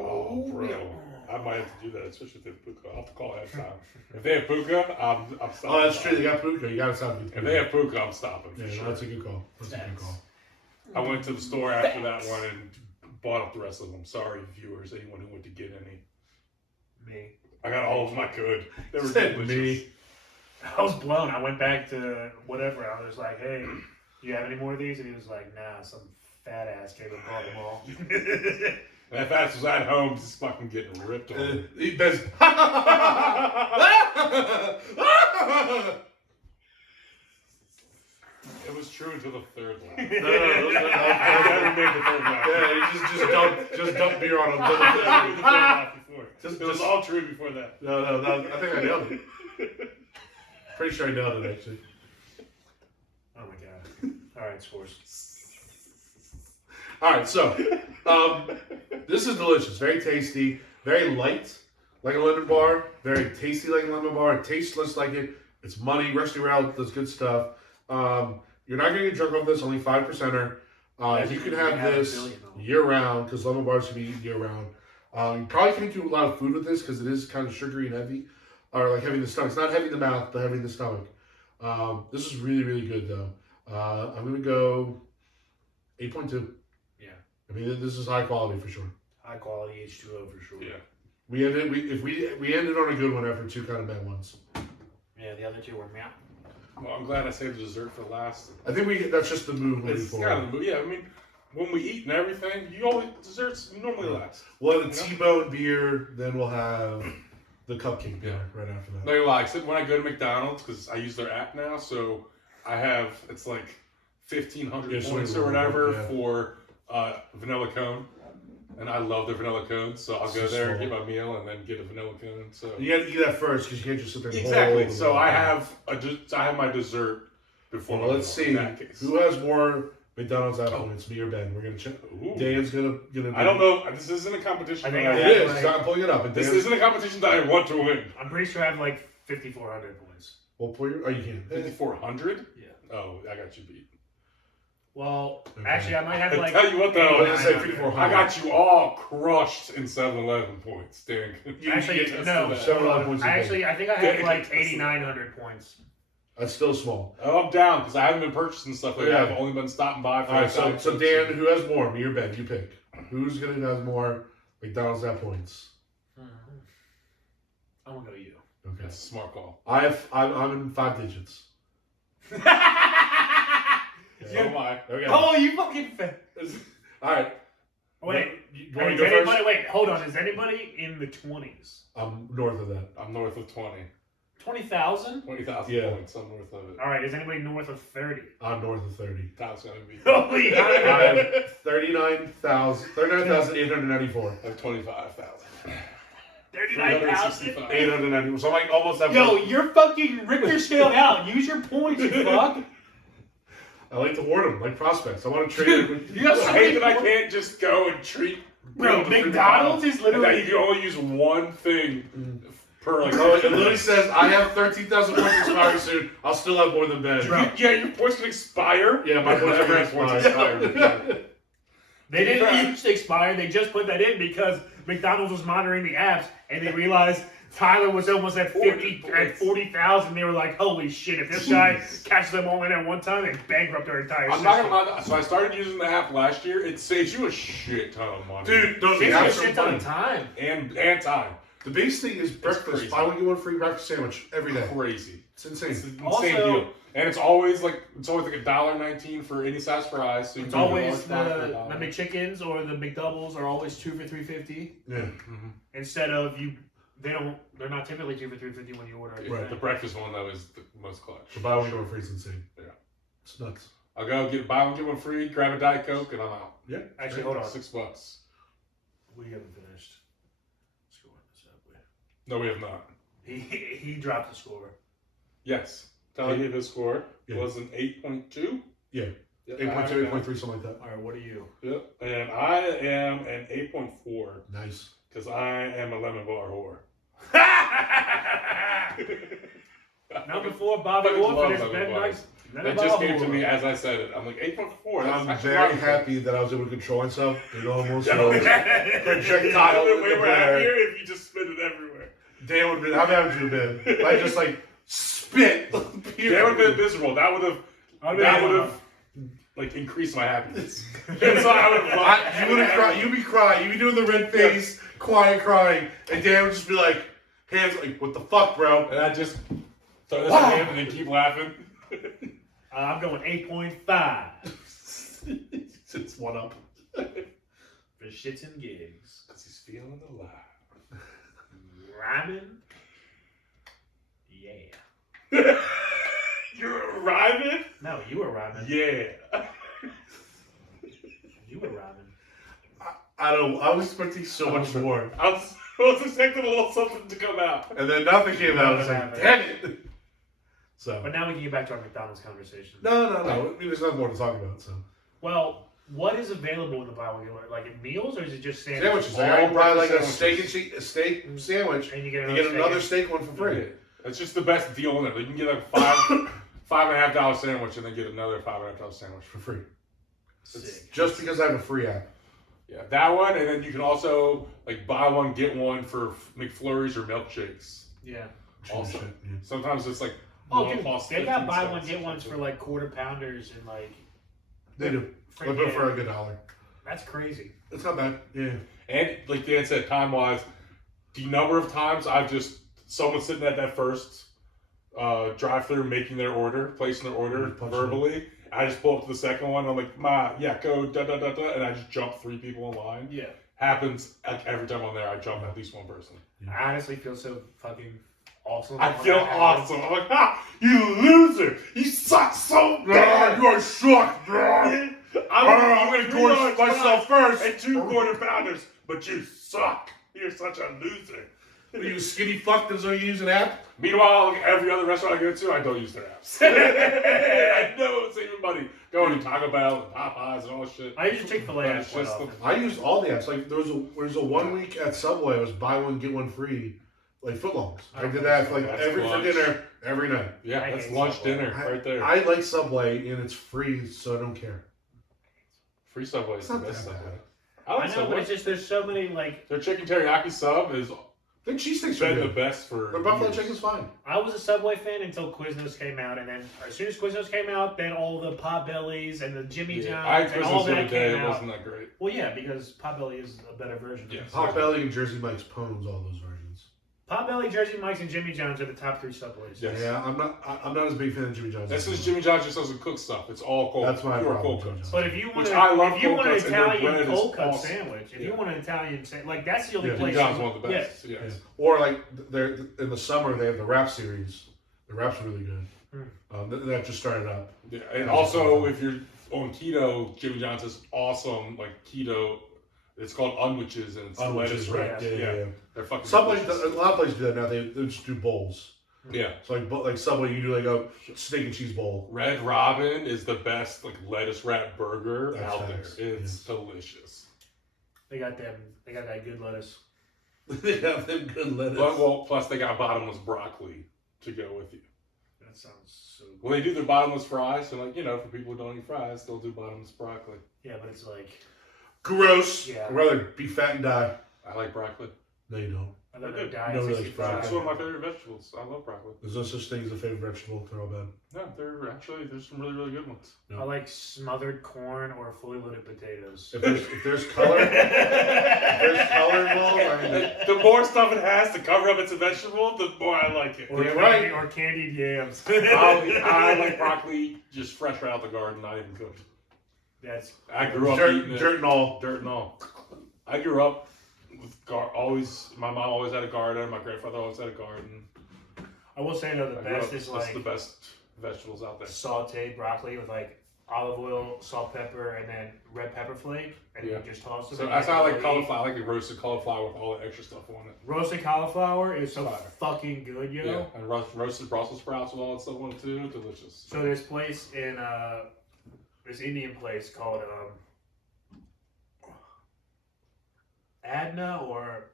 Oh, bro. I might have to do that, especially if they have puka. I'll have to call ahead of time. If they have puka, I'm stopping. Oh, that's true. They got Puka. You got to stop. If they have puka, I'm stopping. For Yeah, sure. no, that's a good call. That's a good call. I went to the store after that one and bought up the rest of them. Sorry, viewers, anyone who went to get any. Me. I got all of them I could. They were Said delicious. me. I was blown. I went back to whatever. I was like, hey, you have any more of these? And he was like, nah, some fat ass came and bought them all. And if that's was at home, just fucking getting ripped on. He best. It was true until the third one. No, I never made the third one. Yeah, you just dump beer on him. I never made the third one before. Just- It was all true before that. No, I think I nailed it. Pretty sure I nailed it, actually. Oh my god. All right, scores. All right, so this is delicious. Very tasty. Very light, like a lemon bar. Very tasty, like a lemon bar. It tastes just like it. It's money. Rusty Rail does good stuff. You're not going to get drunk off this. Only 5%er. You can have this year round because lemon bars can be eaten year round. You probably can't do a lot of food with this because it is kind of sugary and heavy, or like heavy in the stomach. It's not heavy in the mouth, but heavy in the stomach. This is really, really good though. I'm going to go 8.2. Yeah. I mean, this is high quality for sure. High quality H2O for sure. Yeah. We ended on a good one after 2 kind of bad ones. Yeah, the other 2 were meow. Well, I'm glad I saved the dessert for last. I think that's just the move moving It's forward. kind of the move. Yeah, I mean, when we eat and everything, desserts normally last. We'll have the T-bone beer, then we'll have the cupcake beer right after that. No, you're like, except when I go to McDonald's, because I use their app now, so I have, it's like 1,500 Yeah, so points you or whatever yeah. for vanilla cone. And I love the vanilla cone, so I'll go there, get my meal, and then get a vanilla cone. So You got to eat that first because you can't just sit there and exactly. hold So it. I have my dessert before. Well, let's my meal, see in that case. who has more McDonald's app points, me or Ben. We're gonna check. Ooh. Dan's gonna. I don't know. This isn't a competition. I think that It I is. like- I'm pulling it up. And This Dan's, isn't a competition that I want to win. I'm pretty sure I have like 5,400 points. Well, pull your. Oh, you can. 5,400? Yeah. Oh, I got you beat. Well, Okay. actually, I might have I like. tell you what, though, What did I say? 8,900. 5,400. I got you all crushed in 7-Eleven points, Dan. Actually, You no. that. 7-Eleven points. I think I have like 8,900 points. That's still small. Oh, I'm down because I haven't been purchasing stuff like Yeah. that. I've only been stopping by for All right. So, like so Dan, who has more? Me or Ben? You pick. Who's gonna have more McDonald's app points? I'm gonna go you. Okay. That's a smart call. I'm in 5 digits. So am I. Okay. Oh, you fucking. All right. Wait, You want is to go anybody? first? Wait, hold on. Is anybody in the 20s? I'm north of that. I'm north of 20. 20,000? 20,000 Yeah. points. I'm north of it. All right. Is anybody north of 30? I'm north of 30. That's going to be. Holy I have 39,894. I have 25,000. 39,000? 894. So I'm like almost at Yo, you're fucking Richter scale out. Use your points, you fuck. I like to hoard them, like prospects. I want to trade them. You got I hate that I can't just go and treat. Bro, people to McDonald's is and that literally. you can only use one thing per like. Oh, it literally says I have 13,000 points expiring soon. I'll still have more than Ben. Yeah, your points can expire. Yeah, my points Never are have points expired. expire. They didn't use to expire. They just put that in because McDonald's was monitoring the apps and they realized Tyler was almost at 40,000. They were like, holy shit, if this guy catches them all in at one time, they bankrupt our entire I'm system. not gonna lie. So I started using the app last year. It saves you a shit ton of money, Dude, those Saves you a apps shit are ton funny. of time. and time. The biggest thing is breakfast. crazy. Buy one, get one free breakfast sandwich every day. Crazy. It's insane. It's an insane Also- deal. And it's always like $1.19 for any size fries. So you It's can do always large fries for the $1. McChickens or the McDoubles are always 2 for $3.50 Yeah. Mhm. instead of you. They're not typically 2 for $3.50 when you order. Right. The breakfast one though is the most clutch. So buy one, get one free is insane. Yeah. It's nuts. I'll go buy one, get one free, grab a Diet Coke, and I'm out. Yeah. Actually, hold on. $6. We haven't finished scoring this up. No, we have not. He dropped the score. Yes. Tyler gave his score. Yeah. It was an 8.2. Yeah. Yeah, 8.2, 8.3, something like that. All right, what are you? Yep. And I am an 8.4 Nice. because I am a lemon bar whore. Number 4, Bobby I love Orr for this lemon Ben bars. Rice. That just came to me as I said it. I'm like 8.4. That's I'm actually very not happy that I was able to control myself. It almost No. was projectile in We the were happier air. if you just spit it everywhere. Dan would have been, how happy would you have been? I just like spit. That would have been miserable. That would have like increased my happiness. That's why I would have You wouldn't cry. You'd be crying. You'd be doing the red face, quiet crying, and Dan would just be like, hands like, what the fuck, bro? And I just throw this at him and then keep laughing. I'm going 8.5 It's one up. for shits and gigs. Because he's feeling alive. Rhyming? Yeah. You're rhyming? No, you were rhyming. Yeah. You were rhyming. I don't. I was expecting so much more, I was expecting a little something to come out. and then nothing came out. I was like, damn it. So But now we can get back to our McDonald's conversation. no. I mean, there's nothing more to talk about. So Well, what is available in the buy one get one? Like in meals, or is it just sandwiches? sandwiches. I buy like a breakfast steak and cheese, a steak sandwich. And you get You get another steak one for free. It's just the best deal in it. You can get a $5.50 sandwich and then get another $5.50 sandwich. For free. Sick. Just because I have a free app. Yeah, that one, and then you can also like buy one get one for McFlurries or milkshakes. Yeah. Also, Shit, yeah. sometimes it's like Oh, dude, cost they got 15 buy one cents get or ones for something. like quarter pounders and like. They do. They go for a good $1. That's crazy. It's not bad. Yeah. And like Dan said, time wise, the number of times I've just someone sitting at that first drive-through making their order, placing their order Punch verbally. I just pull up to the second one. I'm like, Ma, yeah, go da da da da, and I just jump 3 people in line. Yeah. Happens like every time I'm there. I jump at least one person. I honestly feel so fucking awesome. I when feel that happens. awesome. I'm like, you loser! You suck so bad. You are suck, bro. I'm gonna gorge myself first. and 2 quarter pounders, but you suck. You're such a loser. What are you, skinny fuck that don't use an app? Meanwhile, like every other restaurant I go to, I don't use their apps. I know it's saving money. Going to Taco Bell and Popeyes and all this shit. I use Chick-fil-A But app it's quite just the- often. I used all the apps. Like there was a 1 week at Subway. It was buy one get one free, like footlongs. I did that for like That's every for lunch. dinner every night. Yeah, I that's hate lunch Subway. dinner right there. I like Subway and it's free, so I don't care. Free Subway is It's the not best that Subway. bad. I I like know, Subway. but it's just there's so many like. Their chicken teriyaki sub is The cheesesteaks are been the good. best for The buffalo years. chicken's fine. I was a Subway fan until Quiznos came out, and then as soon as Quiznos came out, then all the Potbellies and the Jimmy Yeah, John's I had and all Christmas the other that day. came It out. wasn't that great. Well, yeah, because Potbelly is a better version. Yes. Potbelly and Jersey Mike's Pones, all those versions. Potbelly, Jersey Mike's, and Jimmy John's are the top 3 Subways. Yes. Yeah, I'm not as big a fan of Jimmy John's. That's because Jimmy John just doesn't cook stuff. It's all cold. That's my pure problem cold with Jimmy cuts. John's. But if you want, Which I love if you cold want an cuts, and their Italian bread is cold cut awesome. sandwich, if Yeah. you want an Italian like that's the only Yeah. Jimmy place. John's one of the best. Yes. Yes. Or like they're in the summer they have the wrap series. The wrap's really good. That just started up. Yeah. And also, if you're on keto, Jimmy John's is awesome. Like keto, it's called unwitches, and it's lettuce wraps. Yeah. They're fucking. Subway, delicious. a lot of places do that now. They just do bowls. Yeah. So like Subway, you do like a steak and cheese bowl. Red Robin is the best like lettuce wrap burger That's out facts. there. It's delicious. They got that good lettuce. They have them good lettuce. Well, plus they got bottomless broccoli to go with you. That sounds so good. Well, they do their bottomless fries, so like for people who don't eat fries, they'll do bottomless broccoli. Yeah, but it's like Gross. Yeah. I'd rather be fat and die. I like broccoli. No, you don't. I love Okay. diet Nobody likes 65. It's one of my favorite vegetables. I love broccoli. There's no such thing as a favorite vegetable. They're all bad. No, there's some really, really good ones. I like smothered corn or fully loaded potatoes. If there's color, there's color involved. I mean, The more stuff it has to cover up it's a vegetable, the more I like it. Or, Yeah, candy, right. or candied yams. I like broccoli just fresh right out the garden, not even cooked. That's I grew up eating it. dirt and all. Dirt and all. I grew up with my mom always had a garden, my grandfather always had a garden. I will say though the I grew best up- is that's like the best vegetables out there. sauteed broccoli with like olive oil, salt, pepper, and then red pepper flake, and Yeah. you just toss them. So in that's how I like there. cauliflower. I like the roasted cauliflower with all the extra stuff on it. Roasted cauliflower is so Fire. fucking good, yo. Yeah, and roasted Brussels sprouts with all that stuff on it too. Delicious. So this place in this Indian place called Adna or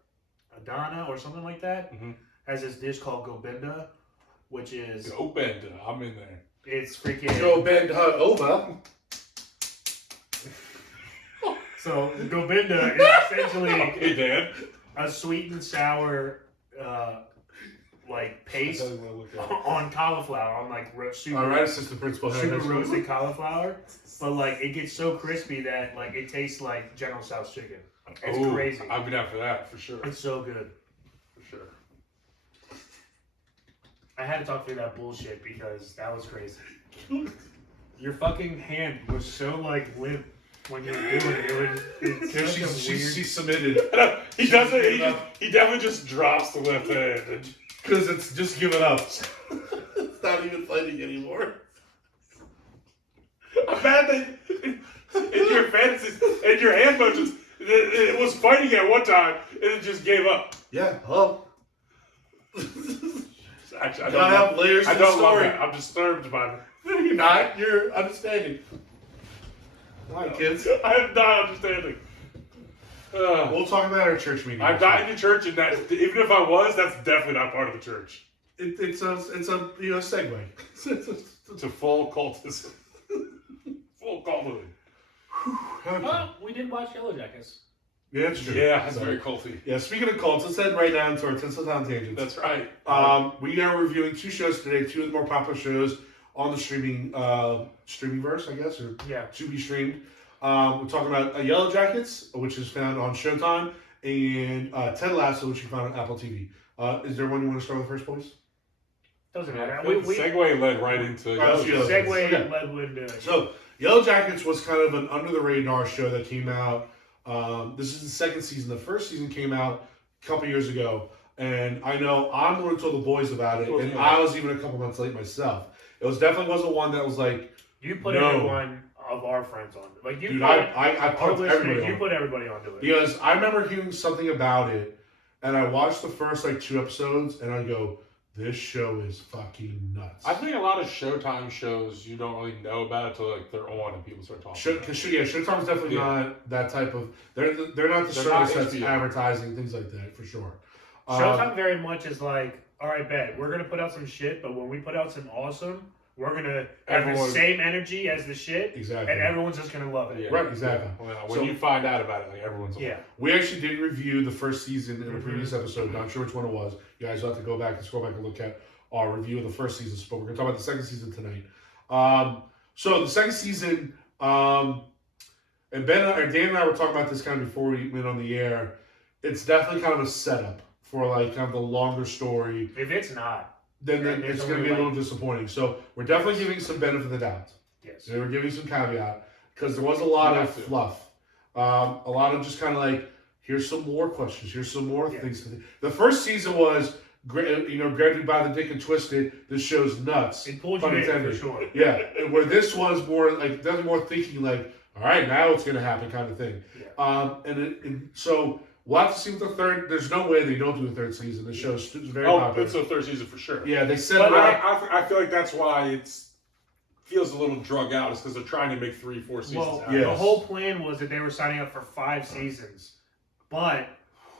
Adana or something like that Mhm. has this dish called gobinda, which is Go bend it. I'm in there. it's freaking Go bend her over. so gobinda is essentially Okay, Dan. a sweet and sour like paste on cauliflower on like super All right, assistant principal. super roasted cauliflower, but like it gets so crispy that like it tastes like General Tso's chicken. It's Ooh, crazy. I'd be down for that for sure. It's so good. For sure. I had to talk through that bullshit because that was crazy. Your fucking hand was so like limp when you were doing it. It's such a weird. She submitted He doesn't. He definitely just drops the left hand. because it's just given up. It's not even fighting anymore. I'm mad that in your fantasies, in your hand motions, it was fighting at one time and it just gave up. Yeah. Hello. Actually, I Gotta don't have love, layers I to the don't love story. that. I'm disturbed by that. No, you're not. You're understanding. All right, kids. I am not understanding. We'll talk about our church meeting. I'm not in the church, and that even if I was, that's definitely not part of the church. It's a segue. It's a full cultism. Full cultism. Oh, we did watch Yellow Jackets. Yeah, it's true. Yeah, that's So, very culty. Yeah, speaking of cults, let's head right down to our Tinseltown tangents. That's right. We are reviewing 2 shows today, 2 of the more popular shows on the streamingverse, I guess, or Yeah. to be streamed. We're talking about Yellow Jackets, which is found on Showtime, and Ted Lasso, which you found on Apple TV. Is there one you want to start with first, boys? Doesn't matter. The segue led right into. Let's do that. Segue Okay. led into So, Yellow Jackets was kind of an under-the-radar show that came out. This is the second season. The first season came out a couple years ago, and I know I'm the one who told the boys about it, and I was even a couple months late myself. It wasn't one that was like, you put No. everyone of our friends on. Like you, dude, put, I our put listeners, everybody you on. put everybody onto it. Because I remember hearing something about it, and I watched the first 2 episodes, and I go, this show is fucking nuts. I think a lot of Showtime shows you don't really know about it until they're on and people start talking. Because Showtime's definitely not that type of. They're not the They're not service that's HBO. advertising things like that for sure. Showtime very much is like, all right, bet we're gonna put out some shit, but when we put out some awesome, we're gonna have the same energy as the shit, Exactly. and everyone's just gonna love it. Yeah. Right, exactly. Yeah. Well, when So- you find out about it, everyone's on. Yeah. We actually did review the first season in a previous episode. Not sure which one it was. You guys will have to go back and scroll back and look at our review of the first season. But we're going to talk about the second season tonight. So the second season, and Dan and I were talking about this kind of before we went on the air. It's definitely kind of a setup for like kind of the longer story, If it's not, then there's it's going to only, be a little disappointing. So we're definitely giving some benefit of the doubt. yes. And we're giving some caveat because there was a lot of fluff, a lot of just kind of like, here's some more questions, here's some more things. The first season was, grab you by the dick and twist it. This show's nuts. It pulled you in for sure. Yeah, and where this was more like, there's more thinking like, all right, now it's going to happen kind of thing. Yeah. And so we'll have to see what the third. There's no way they don't do a third season. The show's very popular. It's a third season for sure. Yeah, they said. But I feel like that's why it's feels a little drug out. Is because they're trying to make 3-4 seasons. Well, out. Yes. the whole plan was that they were signing up for 5 seasons, but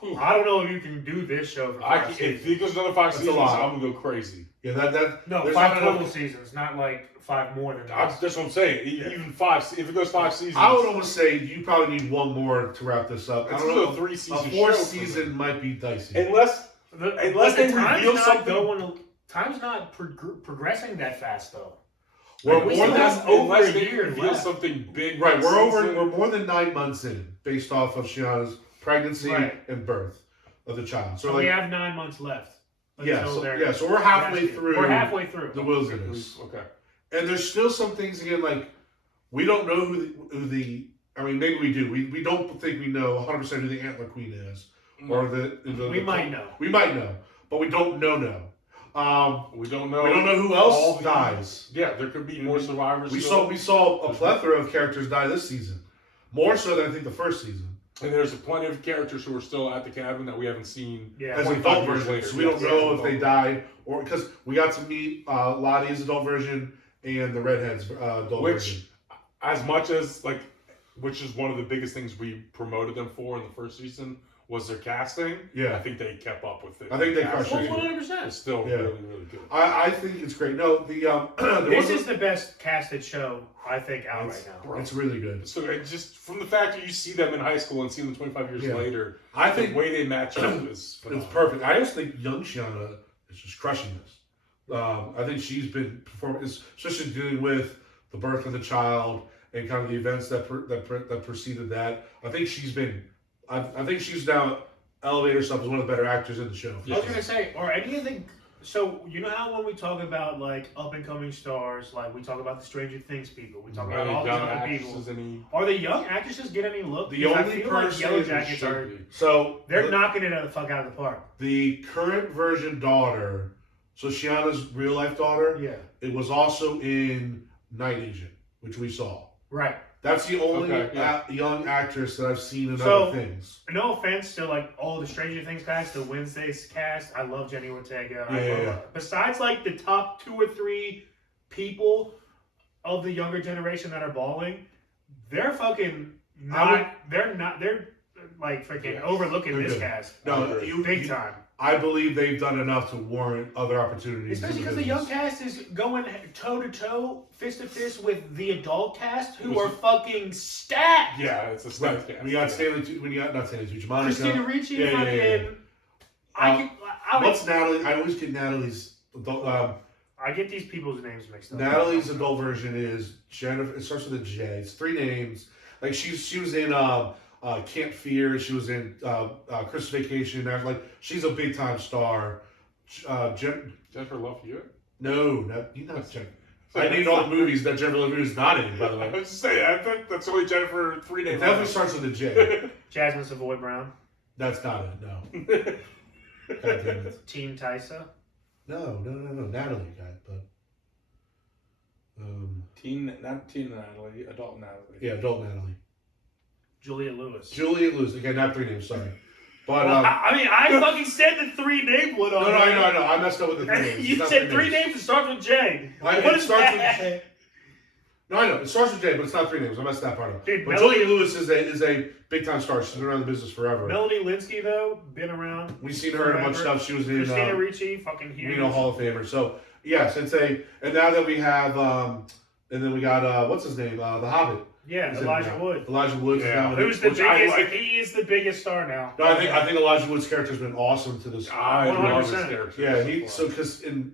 I don't know if you can do this show for 5 seasons. If it goes another 5 seasons, I'm gonna go crazy. Yeah, that no, 5 total seasons, not like 5 more than that. That's what I'm saying. Even 5. If it goes 5 seasons, I would almost say you probably need one more to wrap this up. It's I don't know. a 3-season A 4th show season might be dicey. unless they reveal something. Time's not progressing that fast though. We're we more still than have over unless a they year reveal left. something big. right. next season. We're more than 9 months in, based off of Shiana's pregnancy and birth of the child. So we have 9 months left. So we're halfway through. We're halfway through the wilderness. Okay. And there's still some things again, like we don't know who the. I mean, maybe we do. We don't think we know 100% who the Antler Queen is, or we might know. We might know, but we don't know. We don't know. We don't know who else dies. Yeah, there could be more survivors. We saw a plethora of characters die this season, more so than I think the first season. And there's plenty of characters who are still at the cabin that we haven't seen. Yeah. As adult versions, so we don't know if they died or because we got to meet Lottie's adult version and the redhead's adult version. As much as which is one of the biggest things we promoted them for in the first season was their casting. Yeah, I think they kept up with it. I think they crushed it. 100%. It's still really, really good. I think it's great. No, this is the best casted show I think out right now. It's really good. So just from the fact that you see them in high school and see them 25 years later, I think the way they match up is phenomenal. It's perfect. I just think young Shiana is just crushing this. I think she's been performing, especially dealing with the birth of the child and kind of the events that preceded that. I think she's been. I think she's now elevated herself as one of the better actors in the show. I was gonna say, or anything. So you know how when we talk about like up and coming stars, like we talk about the Stranger Things people, we talk about all these other people. Are the young actresses get any look? The only I feel like Yellow Jackets are. So they're knocking it the fuck out of the park. The current version daughter, so Shiana's real life daughter. Yeah. It was also in Night Agent, which we saw. Right. That's the only young actress that I've seen in other things. No offense to the Stranger Things cast, the Wednesdays cast. I love Jenny Ortega. Besides like the top 2 or 3 people of the younger generation that are balling, they're fucking not. They're like freaking overlooking this cast. No, big time. I believe they've done enough to warrant other opportunities. Especially because the young cast is going toe to toe, fist to fist with the adult cast, who are fucking stacked. Yeah, it's a stacked cast. We got Stanley. We got not Stanley Tucci. Monica. Christina Ricci. What's Natalie? I always get Natalie's. I get these people's names mixed up. Natalie's adult version is Jennifer. It starts with a J. It's 3 names. Like she was in Camp Fear. She was in Christmas Vacation. She's a big time star. Jennifer Love Hewitt? No, not Jennifer. I named all the movies that Jennifer Love Hewitt is not in. By the way, I was just saying. I think that's only Jennifer 3 names. It definitely starts with a J. Jasmine Savoy Brown. That's not it. No. God damn it. Team Tysa. No. Natalie got it, but. Not teen Natalie, adult Natalie. Yeah, adult Natalie. Juliet Lewis. Okay, not 3 names. Sorry, but I fucking said the 3 name one. No, I know. I messed up with the 3 names. You said 3 names that start with J. It starts with J. No, I know it starts with J, but it's not 3 names. I messed that part up. Dude, but Juliet Lewis is a big time star. She's been around the business forever. Melody Linsky though, been around. We've seen her in a bunch of stuff. She was in Christina Ricci, fucking huge. Hall of Famer. So yes, and now that we have and then we got what's his name? The Hobbit. Yeah, Elijah Wood. Elijah Wood. Yeah. Who's the biggest? He is the biggest star now. No, I think Elijah Wood's character's been awesome to this. I love his character. Yeah,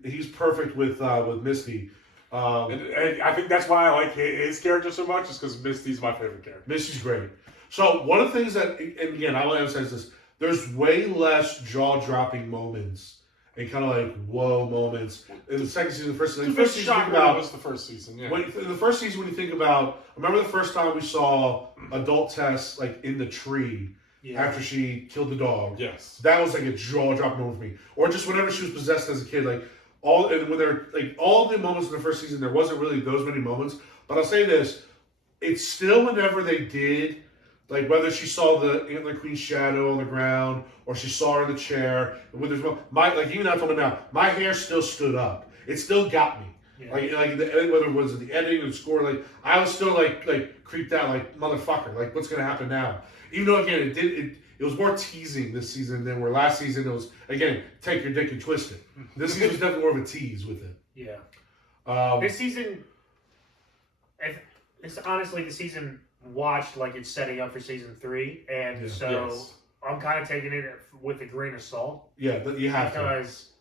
he's perfect with Misty. And I think that's why I like his character so much, is because Misty's my favorite character. Misty's great. So one of the things that, and again, I will emphasize this: there's way less jaw-dropping moments and kind of like whoa moments in the second season. The first season, was the first season. Yeah. in the first season, when you think about, remember the first time we saw adult Tess like in the tree after she killed the dog. Yes. That was like a jaw-dropping moment for me. Or just whenever she was possessed as a kid, like all the moments in the first season, there wasn't really those many moments. But I'll say this: it's still whenever they did. Like whether she saw the Antler Queen's shadow on the ground or she saw her in the chair. Even I told me now, my hair still stood up. It still got me. Yeah. Whether it was the editing or the score, like I was still like creeped out, like motherfucker, like what's gonna happen now? Even though again it was more teasing this season than where last season it was again take your dick and twist it. This season was definitely more of a tease with it. Yeah. This season, it's honestly the season watched like it's setting up for season 3, and I'm kind of taking it with a grain of salt. Yeah, but you have because,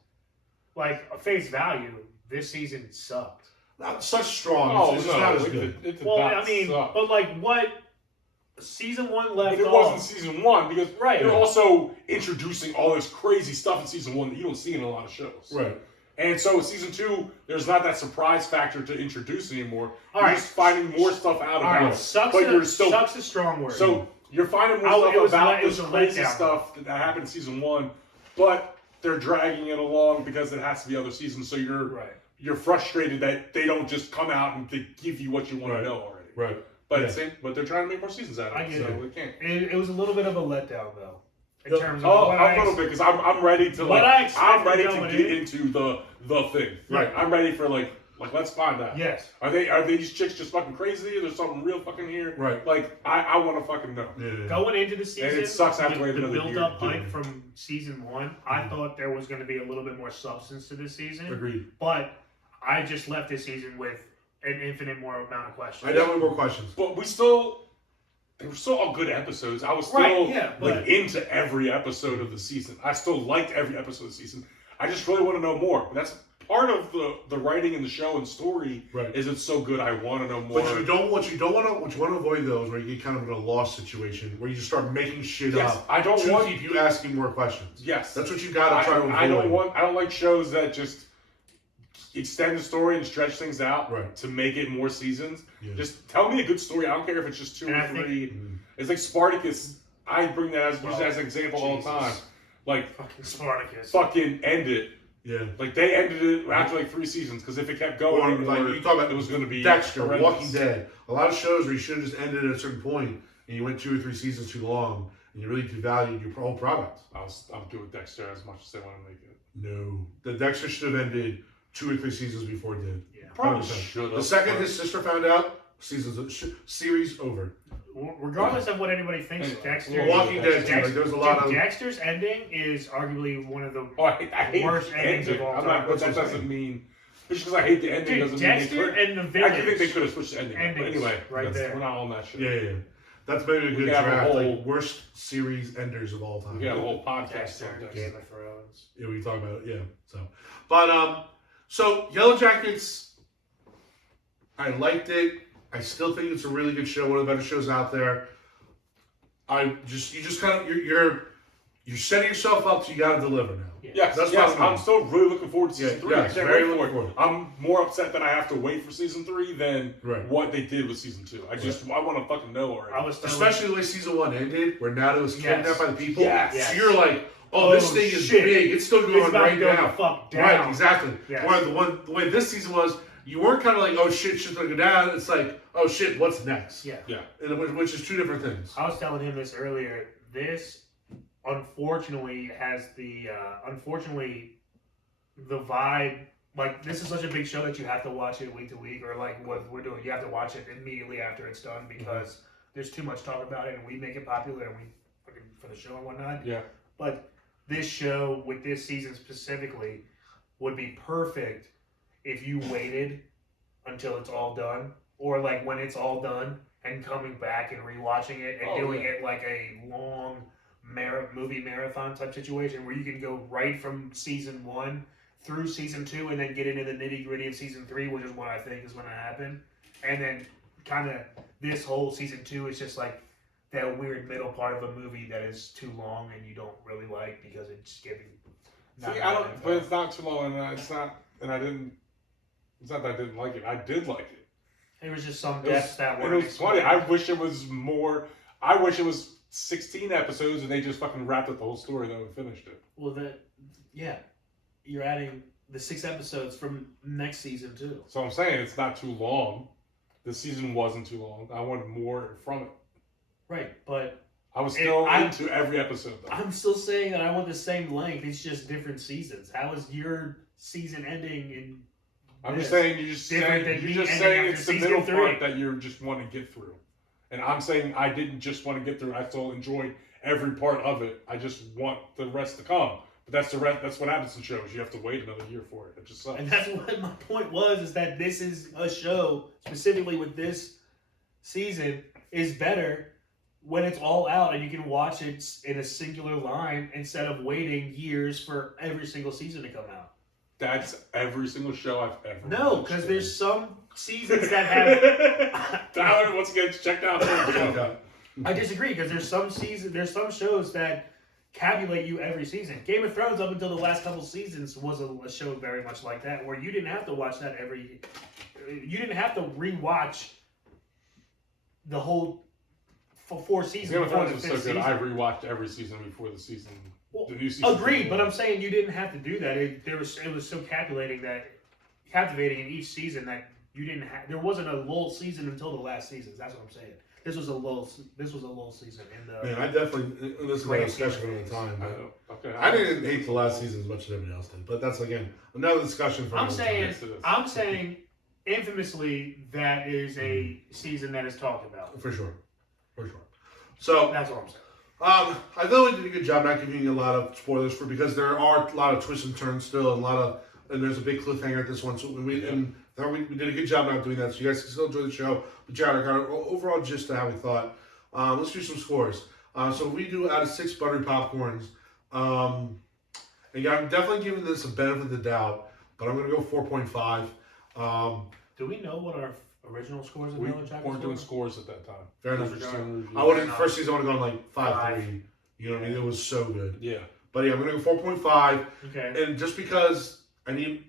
like, at face value, this season sucked. Not such strong. Oh, it's not as good. But like what season 1 left off. It wasn't season 1 because they're also introducing all this crazy stuff in season 1 that you don't see in a lot of shows. Right. And so season 2, there's not that surprise factor to introduce anymore. You're just finding more stuff out about it. Sucks a strong word. So you're finding more stuff about this crazy stuff that happened in season 1, but they're dragging it along because it has to be other seasons. So you're frustrated that they don't just come out and they give you what you want to know already. Right. But but they're trying to make more seasons out of it, so they can't. It was a little bit of a letdown though. In terms of a little bit because I'm ready to I'm ready to get into the thing. Right. I'm ready for like let's find out. Yes. Are these chicks just fucking crazy? Is there something real fucking here? Right. Like I want to fucking know. Yeah. Going into the season, and it sucks after the another build year. up hype from season 1, I thought there was going to be a little bit more substance to this season. Agreed. But I just left this season with an infinite more amount of questions. I definitely more questions. But they were still all good episodes. I was still into every episode of the season. I still liked every episode of the season. I just really want to know more. That's part of the writing in the show and story. Right. Is it's so good? I want to know more. But what you want to avoid those where you get kind of in a lost situation where you just start making shit up. I don't want to keep you asking more questions. Yes, that's what you got to try to avoid. I don't like shows that just extend the story and stretch things out to make it more seasons. Yeah. Just tell me a good story. I don't care if it's just 2 or 3. It's like Spartacus. I bring that as an example all the time. Like fucking Spartacus. Fucking end it. Yeah. Like they ended it after like 3 seasons because if it kept going, you talk about it was going to be Dexter, horrendous. Walking Dead. A lot of shows where you should have just ended at a certain point and you went 2 or 3 seasons too long and you really devalued your whole product. I'm doing Dexter as much as they want to make it. No, the Dexter should have ended 2 or 3 seasons before it did. Yeah, probably should have. The second his sister found out, series over. Regardless of what anybody thinks, Dexter. Walking Dead, there's a lot of Dexter's ending is arguably one of the I worst endings of all time. But that doesn't mean just because I hate the ending doesn't Dexter mean they and the Village. I think they could have switched the ending. But anyway, there. We're not on that shit. Yeah. That's maybe a good draft. Like worst series enders of all time. We got a whole podcast Dexter, on Game of Thrones. Yeah, we talk about it. Yeah. So Yellow Jackets, I liked it. I still think it's a really good show. One of the better shows out there. You're setting yourself up so you got to deliver now. Yes, I'm still really looking forward to season 3. Yes, very looking forward. I'm more upset that I have to wait for season 3 than what they did with season 2. I want to fucking know already. Especially the way season 1 ended, where Nado was kidnapped by the people. Yes. So you're like, this thing is big. It's still going right now. Right, exactly. Yes. The way this season was, you weren't kind of like, oh shit's gonna go down. It's like, oh shit, what's next? Yeah. Which is 2 different things. I was telling him this earlier. This, unfortunately, has the the vibe. Like, this is such a big show that you have to watch it week to week, or like what we're doing, you have to watch it immediately after it's done because there's too much talk about it, and we make it popular, and we fucking for the show and whatnot. Yeah. But this show with this season specifically would be perfect if you waited until it's all done, or like when it's all done and coming back and rewatching it and doing it like a long movie marathon type situation where you can go right from season 1 through season 2 and then get into the nitty gritty of season 3, which is what I think is going to happen. And then kind of this whole season 2 is just like that weird middle part of a movie that is too long and you don't really like because it's giving. See, I don't, but it's not too long, and it's not, and I didn't. It's not that I didn't like it. I did like it. There was just some depths that were. It was funny. I wish it was more. I wish it was 16 episodes and they just fucking wrapped up the whole story though and finished it. Well, you're adding the 6 episodes from next season too. So I'm saying it's not too long. The season wasn't too long. I wanted more from it. Right, but I was still into every episode though. I'm still saying that I want the same length. It's just different seasons. How is your season ending in? I'm just saying you're just saying it's the middle part that you just want to get through. And I'm saying I didn't just want to get through. I still enjoyed every part of it. I just want the rest to come. But that's the rest. That's what happens in shows. You have to wait another year for it. It just sucks. And that's what my point was: is that this is a show specifically with this season is better when it's all out and you can watch it in a singular line instead of waiting years for every single season to come out. That's every single show I've ever No, watched. because there's some seasons that have. Tyler, once again, checked out. I disagree because there's some shows that tabulate you every season. Game of Thrones up until the last couple seasons was a show very much like that, where you didn't have to watch that you didn't have to rewatch the whole 4 seasons. Game of before Thrones the was so 5th good. season. I rewatched every season before the season. Well, the new season. Agreed, but I'm saying you didn't have to do that. It was so captivating in each season that you didn't have. There wasn't a lull season until the last season. That's what I'm saying. This was a lull season. Man, I definitely this is my discussion at the time. Okay, I didn't hate the last season as much as everybody else did, but that's again another discussion for. I'm saying, infamously, that is a season that is talked about. For sure. So That's all I'm saying. I know we did a good job not giving you a lot of spoilers because there are a lot of twists and turns still, and there's a big cliffhanger at this one. So we did a good job not doing that. So you guys can still enjoy the show. But Jared, our kind of overall gist of how we thought. Let's do some scores. So we do out of 6 buttery popcorns. And yeah, I'm definitely giving this a benefit of the doubt, but I'm going to go 4.5. Do we know what our original scores of We Miller Jackets weren't doing were? scores at that time. Fair enough. Those were still in review. I would first season I would have gone like 5.3. You know what I mean? It was so good. Yeah. But yeah, I'm gonna go 4.5. Okay. And just because I need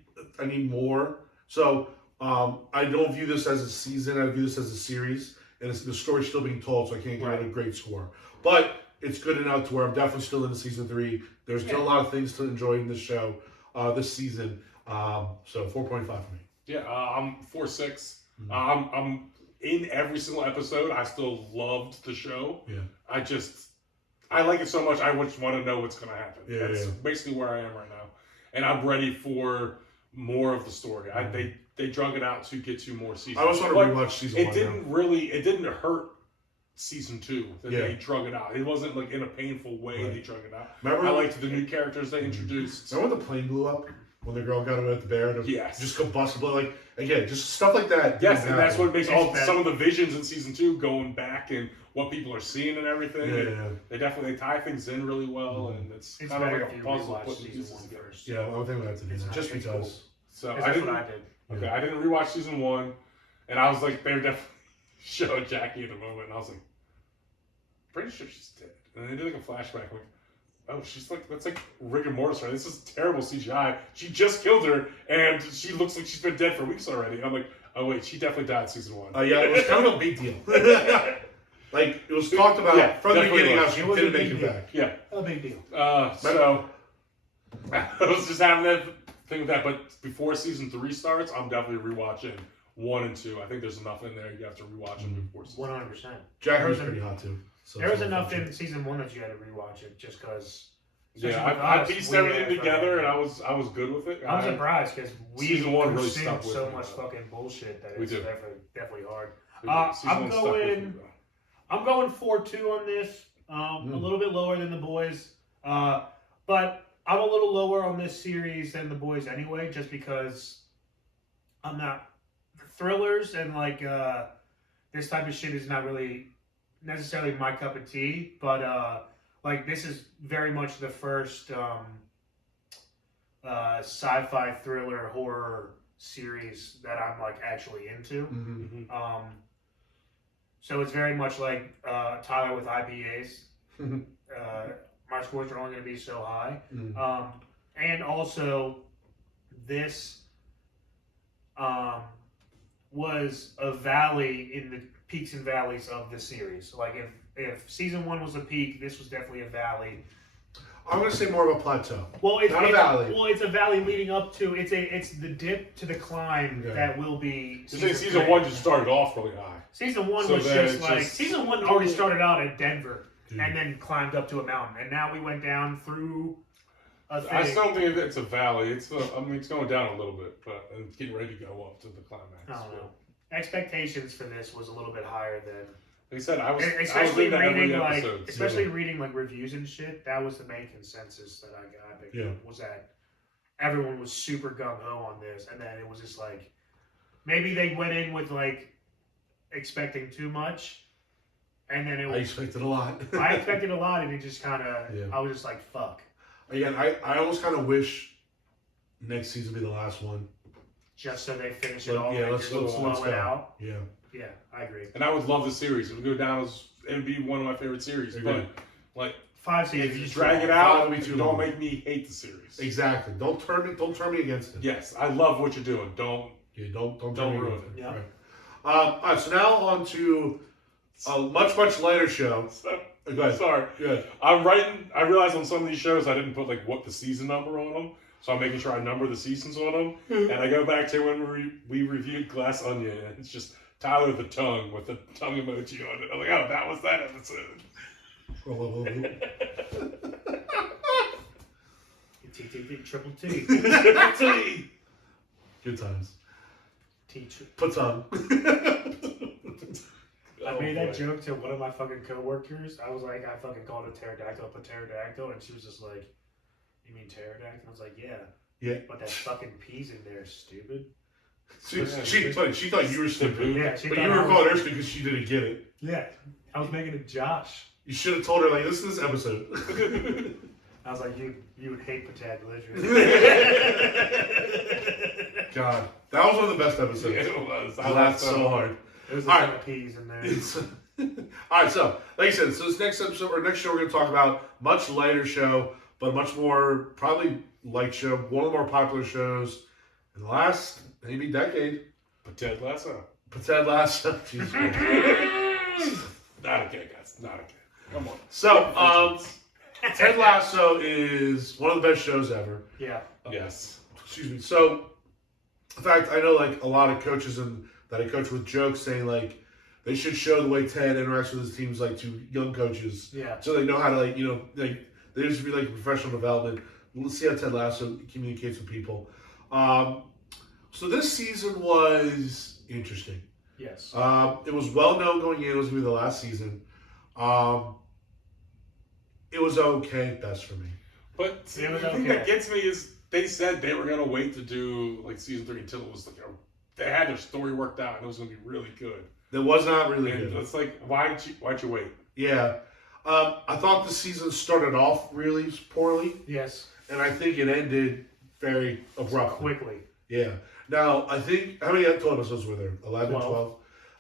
more. So I don't view this as a season. I view this as a series, and the story's still being told, so I can't give it a great score. But it's good enough to where I'm definitely still into season 3. There's still a lot of things to enjoy in this show, this season. So 4.5 for me. Yeah, I'm 4.6. I'm in every single episode. I still loved the show. Yeah. I like it so much. I just want to know what's going to happen. Yeah, That's basically where I am right now, and I'm ready for more of the story. They drug it out to get 2 more seasons. I also want to rewatch season 1. It didn't hurt season 2 that they drug it out. It wasn't like in a painful way they drug it out. I liked the new characters they introduced. Remember when the plane blew up? When the girl got away with the bear? And Yes. Just combustible. Like, again, just stuff like that. Yes, and that's what makes It's some of the visions in season 2 going back and what people are seeing and everything. Yeah. They definitely tie things in really well, and it's kind of better like if a you puzzle rewatch putting season pieces 1 together. first. Yeah, I think we have to do that. Just It's because. cool. So That's I what didn't. I did. Okay, I didn't rewatch season 1, and I was like, they're definitely showing Jackie at the moment, and I was like, pretty sure she's dead. And they did like a flashback, I'm like, oh, that's like rigor mortis, right? This is terrible CGI. She just killed her, and she looks like she's been dead for weeks already. And I'm like, oh wait, she definitely died in season 1. Yeah, it was kind of a big deal. Like, it was talked about from the beginning how she didn't make it back. Yeah. A big deal. So I was just having that thing with that. But before season 3 starts, I'm definitely rewatching 1 and 2. I think there's enough in there you have to rewatch them before season 100%. Jackie was pretty hot, too. So There was enough in season 1 that you had to rewatch it just because. Yeah, I pieced everything together, and I was good with it. I'm surprised because we season 1 really consumed stuck with so me, much though. fucking bullshit that We it's do. definitely hard. Season I'm 1 stuck with going- me, though. I'm going 4-2 on this. A little bit lower than the boys, but I'm a little lower on this series than the boys anyway, just because I'm not thrillers and like this type of shit is not really necessarily my cup of tea. But like this is very much the first sci-fi thriller horror series that I'm like actually into. So it's very much like Tyler with IPAs. My scores are only going to be so high. And also, this was a valley in the peaks and valleys of the series. Like if season 1 was a peak, this was definitely a valley. I'm going to say more of a plateau. Well, it's not a valley. Well, it's a valley leading up to it's the dip to the climb that will be. You say season 1 just started off really high. Season 1 So was then just it's like just- season 1 already started out at Denver and then climbed up to a mountain, and now we went down through a thing. I still don't think it's a valley. It's it's going down a little bit, but it's getting ready to go up to the climax. I don't know. Expectations for this was a little bit higher than. Like I said, I was Especially into every reading episode. reading like reviews and shit. That was the main consensus that I picked Yeah. up, was that everyone was super gung ho on this, and then it was just like maybe they went in with like expecting too much, and then it I was. expected a lot. I expected a lot, and it just kind of. Yeah. I was just like, fuck. Again, I almost kind of wish next season be the last one. Just so they finish it But, all yeah, and let's just blow go. it out. Yeah. Yeah, I agree. And I would love the series. It would go down as it would be one of my favorite series. Agreed. But like 5 seasons. if you is drag too it long. out, Five would be too don't long. make me hate the series. Exactly. Don't turn me against it. Yes, I love what you're doing. Don't Don't Don't me ruin against it. Yeah. Right. All right. So now on to a much later show. Go ahead. Sorry. Yeah. I'm writing. I realized on some of these shows I didn't put like what the season number on them, so I'm making sure I number the seasons on them. And I go back to when we reviewed Glass Onion, and it's just Tyler the Tongue with the tongue emoji on it. I'm like, oh, that was that episode. Triple T. Good times. Teacher. Put on. I Oh, made that boy. joke to one of my fucking coworkers. I was like, I fucking called a pterodactyl a pterodactyl, and she was just like, "You mean pterodactyl?" I was like, "Yeah." Yeah. But that fucking P's in there, stupid. She thought you were stupid. Yeah, she But thought you I were was- calling her stupid because she didn't get it. Yeah, I was making it Josh. You should have told her, like, listen to this episode. I was like, you would hate potato God. That was one of the best episodes. It was. I laughed so hard. There's a All ton right. of P's in there. All right, so like I said, so this next episode or next show we're going to talk about much lighter show, but much more probably light show, one of the more popular shows in the last maybe decade. But Ted Lasso. But Ted Lasso, Jesus. Not again, guys. Not again. Come on. So, Ted Lasso is one of the best shows ever. Yeah. Yes. Excuse me. So, in fact, I know like a lot of coaches that I coach with jokes saying like they should show the way Ted interacts with his teams like to young coaches, Yeah. so they know how to like like there should be like professional development. Let's see how Ted Lasso communicates with people. So this season was interesting. Yes. It was well known going in. It was going to be the last season. It was okay at best for me. But see, It was the thing okay. that gets me is they said they were gonna wait to do like season 3 until it was like they had their story worked out and it was gonna be really good. It was not really And good. it's like why'd you wait? Yeah. I thought the season started off really poorly, Yes. and I think it ended very abruptly. Quickly. Yeah. Now, I think, how many total episodes were there? 11, 12. 12?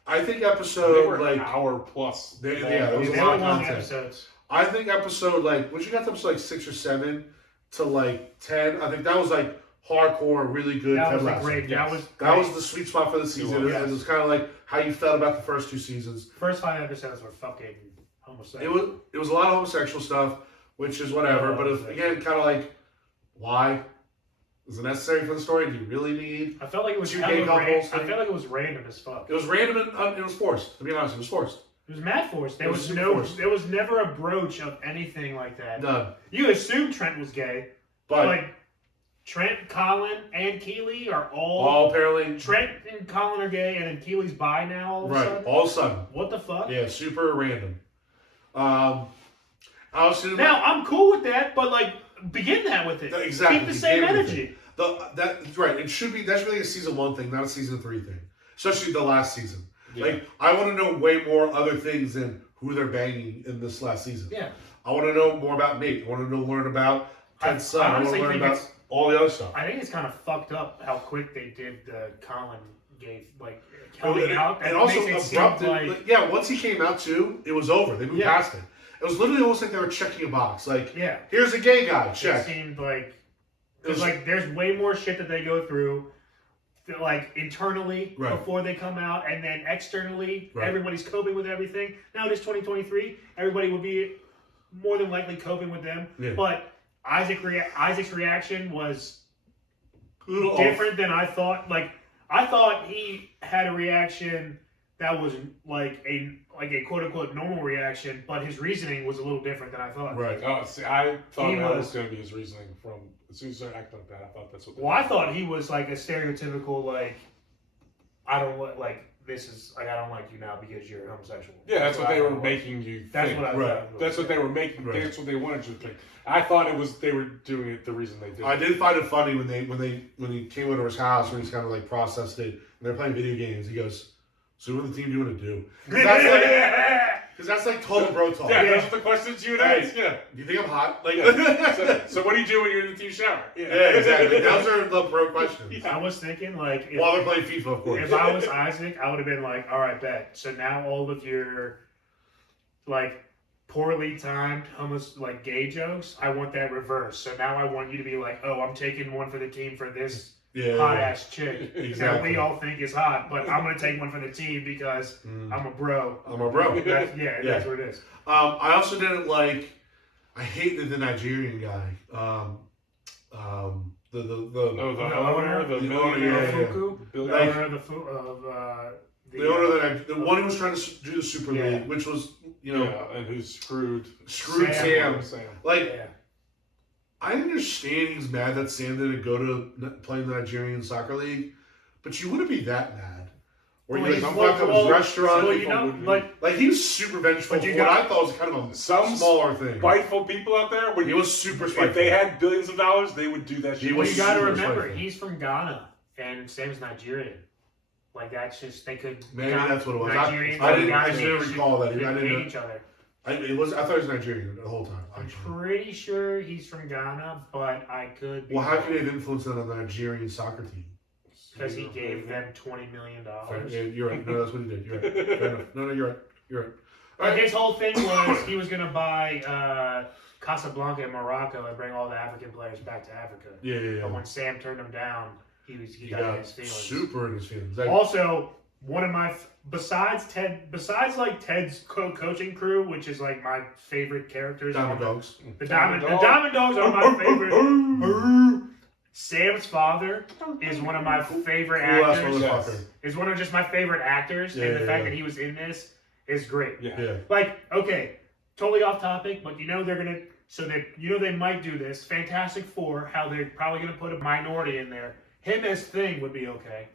I think They episode, were like, an hour plus. They- long. yeah, it was They a were lot of long content. episodes. I think episode, like, once you got to episode, like, 6 or 7 to, like, 10, I think that was, like, hardcore, really good. That Ted was Lasso. great. Yes. That was the sweet spot for the season. was. It was kind of like how you felt about the first 2 seasons. First 5 episodes were fucking homosexual. It was a lot of homosexual stuff, which is whatever. But if, again, kind of like, why? Is it necessary for the story? Do you really need? I felt like it was Two hella gay couples. I felt like it was random as fuck. It was random and it was forced. To be honest, it was forced. It was mad forced. It was super forced. There was never a broach of anything like that. None. You assume Trent was gay, But like Trent, Colin, and Keely are all apparently Trent and Colin are gay, and then Keely's bi now. All of a right. sudden. All of a sudden, What the fuck? yeah, super random. Obviously, Now I'm cool with that, but like begin that with it. Exactly. Keep the same Begin with energy. that's right. It should be. That's really a season 1 thing, not a season 3 thing. Especially the last season. Yeah. Like, I want to know way more other things than who they're banging in this last season. Yeah. I want to know more about Nate. I want to learn about Ted's son. I want honestly to learn think about it's- all the other stuff. I think it's kind of fucked up how quick they did the Colin gave coming out. And also makes it seem abrupt. Once he came out too, it was over. They moved past it. It was literally almost like they were checking a box. Like, here's a gay guy. Check. It seemed like there's way more shit that they go through, internally before they come out, and then externally, everybody's coping with everything. Now it is 2023. Everybody will be more than likely coping with them. Yeah. But Isaac's reaction was different than I thought. I thought he had a reaction that was like a quote unquote normal reaction, but his reasoning was a little different than I thought. Right. Oh, see, I thought that was going to be his reasoning from as soon as I acted like that. I thought that's what. I thought he was like a stereotypical I don't like you now because you're homosexual. Yeah, that's what they were making you think. That's what I thought. That's what they were making. Right. That's what they wanted you to think. I thought they were doing it the reason they did. I did find it funny when he came over his house when he's kind of like processed it and they're playing video games. He goes, "So what are the team doing to do?" Because that's like total bro talk. Yeah, those are the questions you would ask. Yeah. Do you think I'm hot? So what do you do when you're in the team shower? Yeah, exactly. Those are the bro questions. I was thinking while they're playing FIFA, of course. If I was Isaac, I would have been like, all right, bet. So now all of your poorly timed gay jokes, I want that reversed. So now I want you to be like, oh, I'm taking one for the team for this hot ass chick that we all think is hot, but I'm gonna take one for the team because I'm a bro. I'm a bro. That's what it is. I also didn't like. I hated the Nigerian guy. The owner, the one who was trying to do the Super League, which was and who's screwed Sam. I understand he's mad that Sam didn't go to play in the Nigerian soccer league, but you wouldn't be that mad. Or you fucked up his restaurant. He was super vengeful. But I thought was kind of a smaller thing. Spiteful people out there. He was super spiteful. If they had billions of dollars, they would do that shit. Well, you got to remember, he's from Ghana and Sam's Nigerian. That's just they could. Maybe that's what it was. I didn't recall that. I didn't know each other. I thought he was Nigerian the whole time. I'm pretty sure he's from Ghana, but I could be. Well, how could he have influenced on the Nigerian soccer team? Because he gave them $20 million. Yeah, you're right. No, that's what he did. You're right. Fair enough. No, you're right. All right. His whole thing was he was going to buy Casablanca in Morocco and bring all the African players back to Africa. Yeah. But when Sam turned him down, he got in his feelings. Super in his feelings. Also, one of my besides Ted's coaching crew, which is my favorite characters. Diamond Dogs. The Diamond Dogs are my favorite. Sam's father is one of my favorite actors. Yes. Is one of just my favorite actors, and the fact that he was in this is great. Yeah. Okay, totally off topic, but they're gonna. So they might do this. Fantastic Four, how they're probably gonna put a minority in there. Him as Thing would be okay.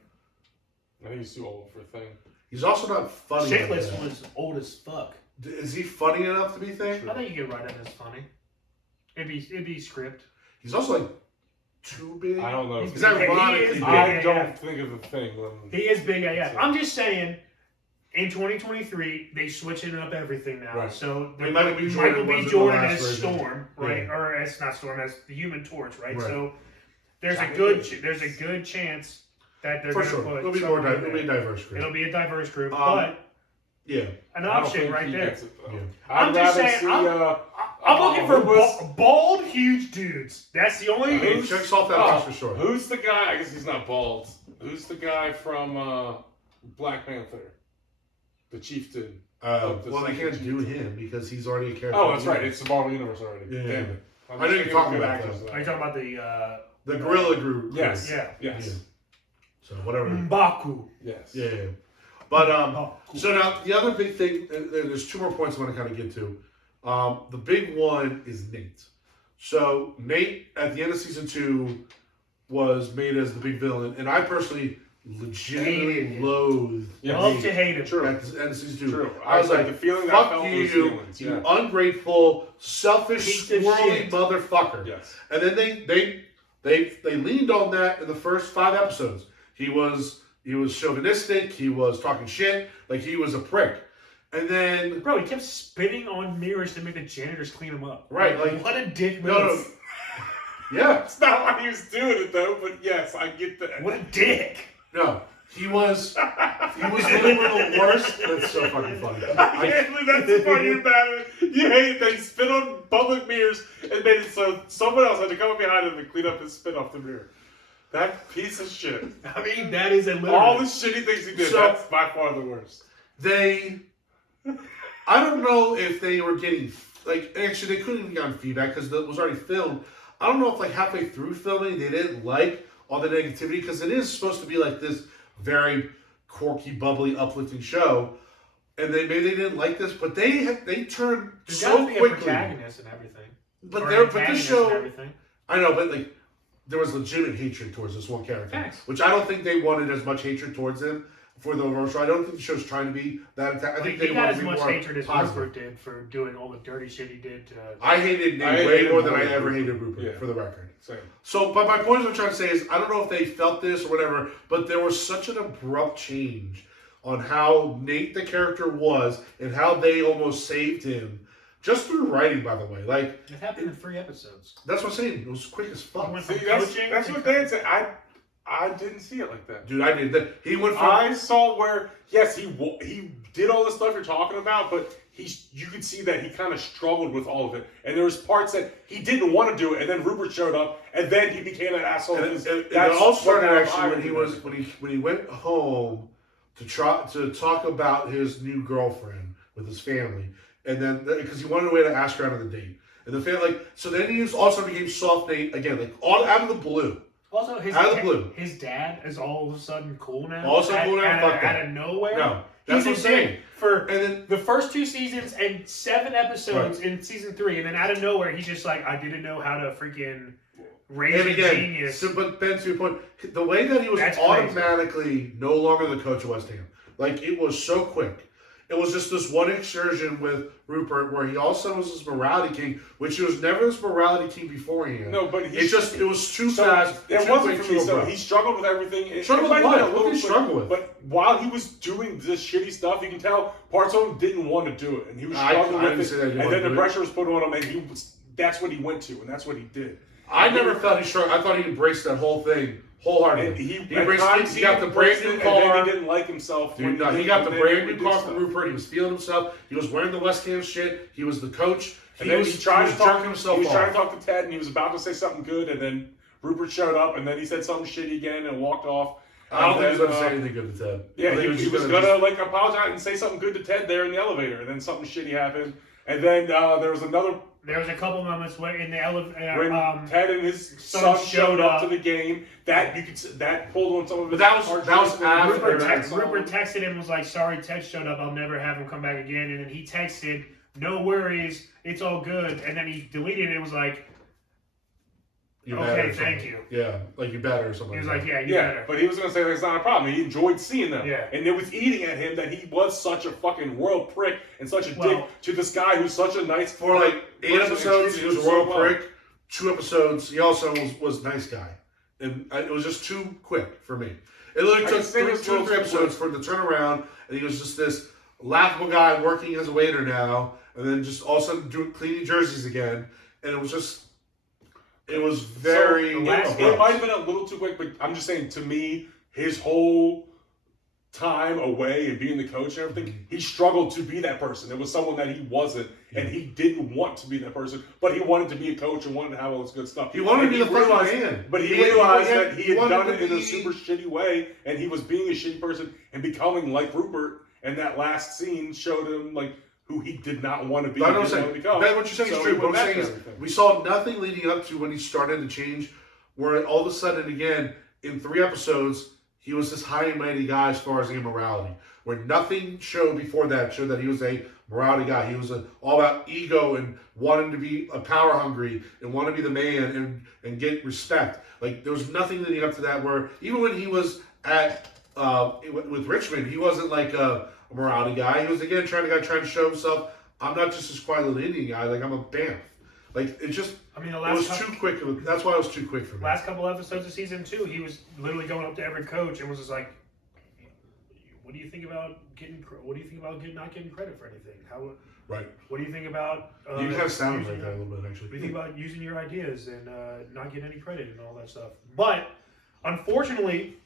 I think he's too old for a Thing. He's also not funny. Chickless was old as fuck. Is he funny enough to be Thing? I think you could write him as funny. It'd be script. He's also too big. I don't know. He's ironically big. I don't think of the Thing. He is big AF. I'm just saying. In 2023, they switching up everything now. Right. So Michael B. Jordan as Storm, right? Yeah. Or as not Storm, as the Human Torch, right? So there's a good chance that they're going to put. It'll be a diverse group. It'll be a diverse group, but an option right there. I'm just saying. I'm looking for bald, huge dudes. That's the only. Checks off that box for sure. Who's the guy? I guess he's not bald. Who's the guy from Black Panther? The chieftain. Well, they can't do him because he's already a character. Oh, that's right. It's the Marvel Universe already. Yeah. Damn it. I didn't talk about that. Are you talking about the Gorilla Group? Yes. Yeah. Yes. Yeah. So whatever. M'Baku. Yes. Yeah. But so now the other big thing. There's two more points I want to kind of get to. The big one is Nate. So Nate at the end of season 2 was made as the big villain, and I personally legitimately loathe. Love to hate him. True. At the end of season 2. True. I was like, the feeling fuck I felt you, was feelings. you ungrateful, selfish, squirrely motherfucker. Yes. And then they leaned on that in the first 5 episodes. He was chauvinistic. He was talking shit. He was a prick. And then, bro, he kept spitting on mirrors to make the janitors clean him up. Right. What a dick move. No. Yeah. It's not why he was doing it though, but yes, I get that. What a dick. No. He was literally one of the worst. That's so fucking funny. I can't believe that's funny about it. You hate they spit on public mirrors and made it so someone else had to come up behind him and clean up his spit off the mirror. That piece of shit. I mean, that is a literal. All the shitty things he did, So- that's by far the worst. I don't know if they were getting, like, actually they couldn't even get feedback because it was already filmed. I don't know if like halfway through filming they didn't like all the negativity because it is supposed to be like this very quirky, bubbly, uplifting show. And maybe they didn't like this, but they turned There's so gotta be a quickly. protagonist and everything. But Or this antagonist show, and everything. I know, but like there was legitimate hatred towards this one character, Thanks. which I don't think they wanted as much hatred towards him for the overall show. I don't think the show's trying to be that. I think He they got want as to be much more hatred as positive. Rupert did for doing all the dirty shit he did to. I hated Nate I way hated more than I Rupert. ever hated Rupert, Yeah. for the record. Same. So, but my point I'm trying to say is, I don't know if they felt this or whatever, but there was such an abrupt change on how Nate the character was and how they almost saved him, just through writing, by the way. Like, It happened in 3 episodes. that's what I'm saying. It was quick as fuck. He went See, from that's coaching what to Dan said. I didn't see it like that. Dude, I did that. He went from... I saw where, yes, he did all the stuff you're talking about, but you could see that he kind of struggled with all of it. And there was parts that he didn't want to do it, and then Rupert showed up, and then he became that asshole. And because it that's all what started got actually him when he fired. was when he went home to talk about his new girlfriend with his family, and then because he wanted a way to ask her out on the date, and the family so then he also became soft Nate again, like all out of the blue. Also, his Out of the blue. His dad is all of a sudden cool now. All of a sudden cool now? Fuck that. Out of nowhere. No, that's He's what I'm a dick saying. for And then the first 2 seasons and 7 episodes in season 3, and then out of nowhere, he's just like, I didn't know how to freaking raise and a again, genius. but Ben, to your point, the way that he was That's crazy. automatically no longer the coach of West Ham, like it was so quick. It was just this one excursion with Rupert where he all of a sudden was this morality king, which he was never this morality king beforehand. No, but it was too so fast. It too wasn't quick, for me. too So abrupt. he struggled with everything. Struggled with It might have what? been a What did he little struggle with? But while he was doing this shitty stuff, you can tell parts of him didn't want to do it, and he was I struggling didn't with say it. that he And wanted then to the do it. pressure was put on him, and that's what he went to, and that's what he did. I never felt he struggled. I thought he embraced that whole thing And wholeheartedly. he He got the brand new and car. then he didn't like himself. Dude, when no, he did- got the when brand he new did car stuff. from Rupert. He was feeling himself. He was wearing the West Ham shit. He was the coach. And then he tried to talk jerking himself He was trying to off. talk to Ted, and he was about to say something good, and then Rupert showed up, and then he said something shitty again and walked off. I don't think he was And going to then, say anything good to Ted. I Yeah, think he was just gonna like apologize and say something good to Ted there in the elevator, and then something shitty happened. And then there was another There was a couple moments where in the elevator, when Ted and his son son showed up to up. the game. That you could that pulled on some of his. But that was heartstrings. after- Rupert texted him and was like, sorry, Ted showed up. I'll never have him come back again. And then he texted, no worries, it's all good. And then he deleted it and was like, You okay, better or thank something. you. Yeah, like you better or something. He was like like, yeah, you Yeah, better. but he was gonna say that's not a problem. He enjoyed seeing them. Yeah. And it was eating at him that he was such a fucking royal prick and such a dick Well- to this guy who's such a nice For like 8 person and episodes, he treated was a him royal so well. prick. 2 episodes, he also was a nice guy. And it was just too quick for me. It literally I took can say it was 2 or 3 too episodes for him to turn around, and he was just this laughable guy working as a waiter now, and then just all of a sudden cleaning jerseys again. And it was just, it was very. So, last- it might have been a little too quick, but I'm just saying, to me, his whole time away and being the coach and everything, he struggled to be that person. It was someone that he wasn't, and he didn't want to be that person, but he wanted to be a coach and wanted to have all this good stuff. He wanted to And be the fucking realized- man. But he He realized had- that he he had wanted done to it in a be- super shitty way, and he was being a shitty person and becoming like Rupert. And that last scene showed him like who he did not want to be. But I know and what I'm didn't saying. want to become. Ben, what you're saying So is he true. But went I'm back saying to is everything. we saw nothing leading up to when he started to change, where all of a sudden, again, in 3 episodes, he was this high and mighty guy as far as immorality, where nothing showed before that showed that he was a morality guy. He was all about ego and wanting to be a power hungry and want to be the man and get respect. Like, there was nothing leading up to that, where even when he was at with Richmond, he wasn't like a morality guy. He was, again, trying to show himself, I'm not just this quiet little Indian guy, like, I'm a Banff. Like, it just, I mean, the it was last too quick. That's why it was too quick for me. last couple episodes of season 2, he was literally going up to every coach and was just like, "What do you think about not getting credit for anything? Right. What do you think about You kind of sounded using like that a little bit, actually. What do you think about using your ideas and not getting any credit and all that stuff?" But unfortunately,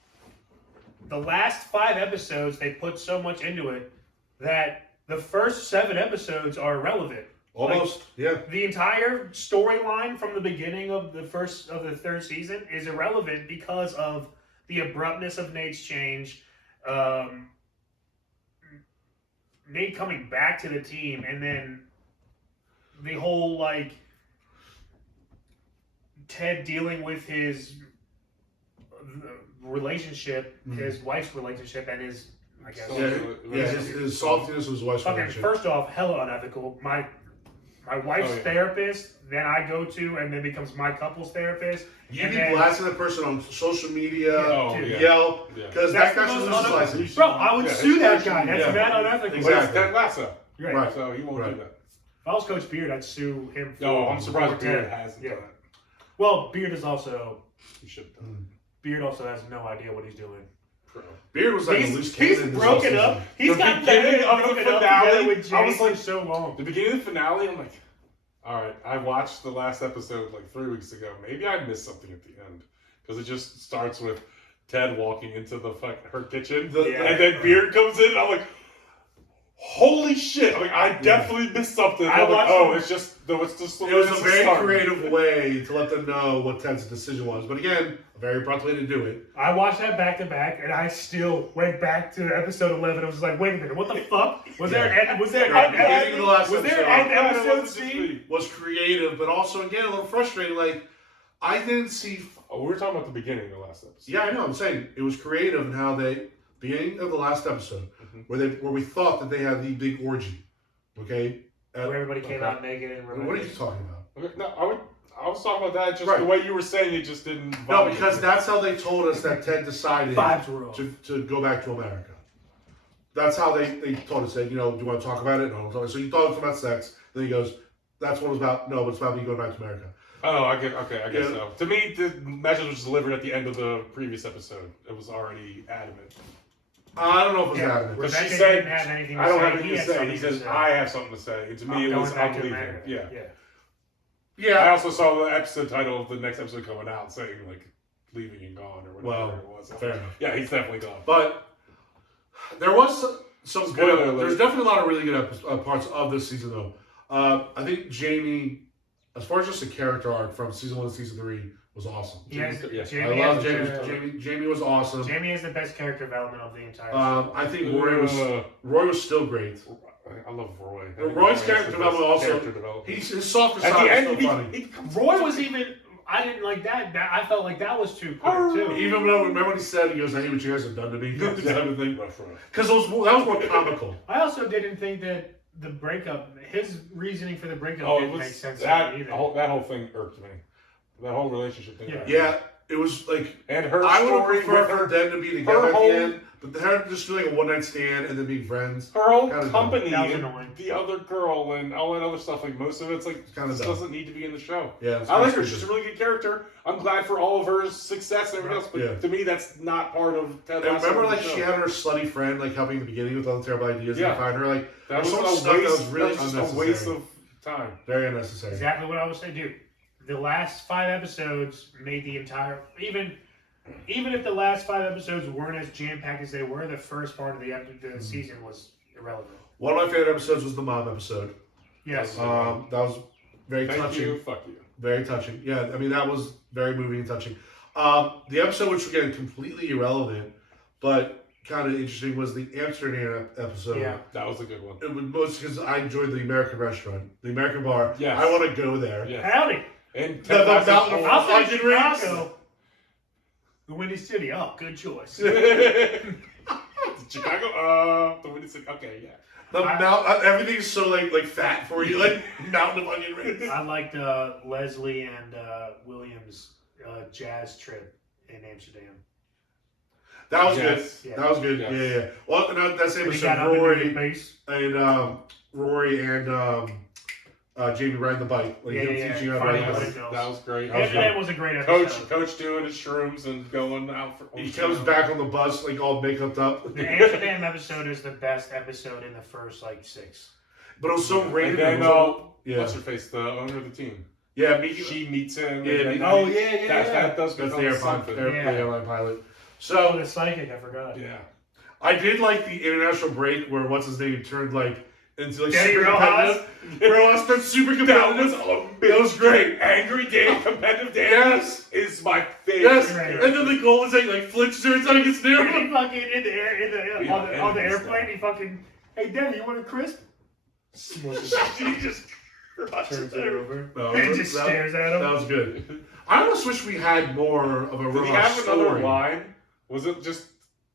the last 5 episodes, they put so much into it that the first 7 episodes are irrelevant. Almost, yeah. The entire storyline from the beginning of the 3rd season is irrelevant because of the abruptness of Nate's change, Nate coming back to the team, and then the whole like Ted dealing with his relationship, his wife's relationship, and his, I guess. His saltiness was his wife's Okay, relationship. first off, hella unethical. My wife's therapist, then I go to, and then becomes my couple's therapist. You be blasting that person on social media, dude. Yelp, because that guy's just license. Bro, I would sue that guy. That's mad unethical. Exactly. Ted Lasso. Right. So he won't do that. If I was Coach Beard, I'd sue him. No, I'm surprised for Beard Ted. hasn't done it. Well, Beard is also. He should have done Beard also has no idea what he's doing. it. Beard was like a loose cannon. He's broken up. He's got beginning of the broken finale, up together with I Jay was for like- so long. The beginning of the finale, I'm like, all right, I watched the last episode like 3 weeks ago. Maybe I missed something at the end because it just starts with Ted walking into her kitchen, and then Beard comes in. And I'm like, holy shit! I'm like, I definitely missed something. I'm like, it's just It was a very creative way to let them know what Ted's decision was. But again, a very abrupt way to do it. I watched that back to back, and I still went back to episode 11. I was like, wait a minute, what the fuck? Was there an end? Was there Right. an The beginning of the last was there episode. an episode scene? Was creative, but also again a little frustrating. Like I didn't see. Oh, we were talking about the beginning of the last episode. Yeah, I know. I'm saying it was creative in how they beginning of the last episode where we thought that they had the big orgy. Okay. Where everybody came out naked and What are you talking about? Okay, no, I was talking about that. Just Right. the way you were saying it just didn't. No, vibe because me. that's how they told us that Ted decided Vibes were off. to go back to America. That's how they told us that, do you want to talk about it? No, so you thought it was about sex. Then he goes, that's what it was about. No, it's about me going back to America. Oh, I guess so. To me, the message was delivered at the end of the previous episode. It was already adamant. I don't know if it was adamant. But Rebecca she said, didn't have anything to I don't say. have anything to had say. something He to says, say. I have something to say. And to me, it I'm was, going back I'm to leaving. America. Yeah. Yeah. I also saw the episode title of the next episode coming out saying, like, leaving and gone or whatever it was. Fair enough. Yeah, he's definitely gone. But there was some Spoiler good. alert. There's definitely a lot of really good parts of this season, though. I think Jamie, as far as just a character arc from season 1 to season 3, was awesome. Jamie, I love Jamie. Jamie was awesome. Jamie is the best character development of the entire show. I think Roy was still great. I love Roy. Roy's character development also. His softer side was so funny. Roy was even. I didn't like that. I felt like that was too quick too. Even though, remember when he said, he goes, I hate what you guys have done to me. Because that was more comical. I also didn't think that the breakup, his reasoning for the breakup didn't make sense that, either. that whole thing irked me. That whole relationship thing. Yeah, it was like, and her I would have story preferred with for them to be together at the end, but her just doing a one-night stand and then being friends. Her whole Kinda company, dumb. That was and annoying. the other girl, and all that other stuff. Like most of it's like kinda this dumb. doesn't need to be in the show. Yeah, I like her. She's a really good character. I'm glad for all of her success and everything else. But to me, that's not part of Ted And Lasso. remember, of the like, show. she had her slutty friend, like, helping in the beginning with all the terrible ideas Yeah. and find her, like, that was some a stuff waste. that was really just a unnecessary. waste of time. Very unnecessary. Exactly what I was saying, dude. The last 5 episodes made the entire even if the last 5 episodes weren't as jam-packed as they were, the first part of the season was irrelevant. One of my favorite episodes was the mom episode. Yes. That was very Thank touching. you. Fuck you. Very touching. Yeah, I mean, that was very moving and touching. The episode, which again, completely irrelevant, but kind of interesting, was the Amsterdam episode. Yeah. That was a good one. It was mostly because I enjoyed the American restaurant, the American bar. Yes. I want to go there. Yeah. Howdy. And The Mountain of I'll say Onion rings. Chicago. The Windy City. Oh, good choice. Chicago. The Windy City. Okay, yeah. The everything's so like fat for you, like mountain of onion rings. I liked Leslie and Williams' jazz trip in Amsterdam. That was Yes. good. Yeah. That was good. Yes. Yeah. Well, no, that same We got episode, up into the base. Rory and Jamie riding the bike. Like, him teaching her how to ride the Finding bike. windows. That was great. Amsterdam was a great episode. Coach doing his shrooms and going out for. He comes back on the bus like all makeup up. The Amsterdam episode is the best episode in the first 6. But it was so And random. then, Yeah. what's her face? The owner of the team. Yeah, She meets him. Yeah, and then meet- that does That's become the something. airline pilot. So the psychic, I forgot. Yeah. I did like the international break where what's his name turned like into like Danny super Rojas? competitive. Rojas turned super competitive. That was great. Angry Dan, competitive Dan Yes. is my favorite. Yes. character. And then the goal is like flinches every time he gets near And he him. fucking in the air, Yeah, on the enemies airplane, now. he fucking, hey Danny, you want a crisp? Smushes He just crushes turns it it. over. No, and just that- stares at him. That was good. I almost wish we had more of a Did he Rojas have another story. line? Was it just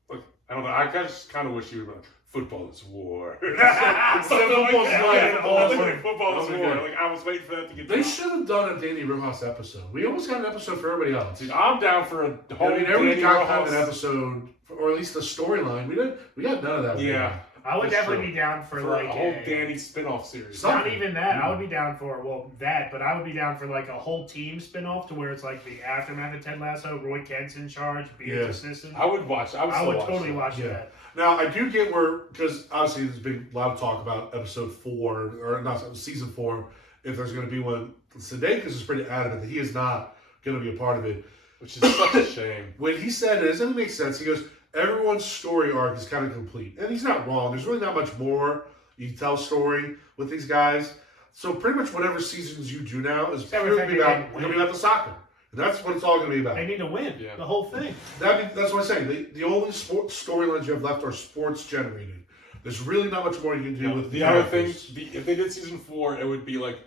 like I don't know? I just kind of wish he would have been like, "Football is war." Something Football's that. war. Yeah, Awesome. football is That was war. good. Like I was waiting for that to get. They dropped. should have done a Danny Rojas episode. We almost got an episode for everybody else. Dude, I'm down for a whole. I mean, everybody Danny got kind of Rojas- an episode, or at least the storyline. We got none of that. Yeah, I would That's definitely true. be down for, for like a whole Danny spin-off series. Some- Not even that. I would be down for but I would be down for like a whole team spin-off to where it's like the aftermath of Ted Lasso, Roy Kent's in charge, Beard's assistant. I would watch. I would, I still would watch totally that. watch Yeah. that. Now I do get where, because obviously there's been a lot of talk about episode 4 or not season 4, if there's going to be one. Sudeikis is pretty adamant that he is not going to be a part of it. Which is such a shame. When he said it doesn't make sense. He goes, everyone's story arc is kind of complete, and he's not wrong. There's really not much more you can tell story with these guys. So pretty much whatever seasons you do now is purely about the soccer. And that's what it's all going to be about. They need to win Yeah. the whole thing. That's what I'm saying. The only sports storylines you have left are sports generated. There's really not much more you can do with The other thing, characters. if they did season 4, it would be like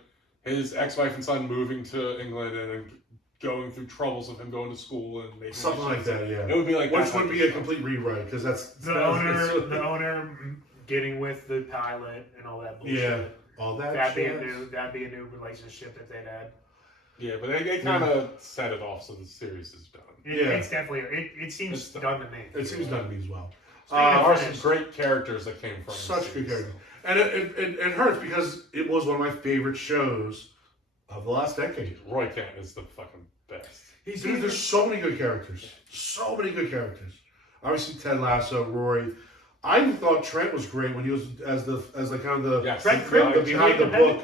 his ex-wife and son moving to England and then going through troubles of him going to school and making Something like that, yeah. It would be like Which that would type be of a stuff. complete rewrite because that's The owner getting with the pilot and all that bullshit. Yeah, all that. That'd shit. be a new relationship that they'd had. Yeah, but they kind of set it off so the series is done. It's definitely it seems It's done to me. It seems done to me as well. Speaking of There are some finished. great characters that came from Such the good series. characters, and it hurts because it was one of my favorite shows of the last decade. Roy Kent is the fucking best. Dude, there's so many good characters. So many good characters. Obviously, Ted Lasso, Rory. I even thought Trent was great when he was as like kind of the Yes. Trent the Cribb, behind the independent.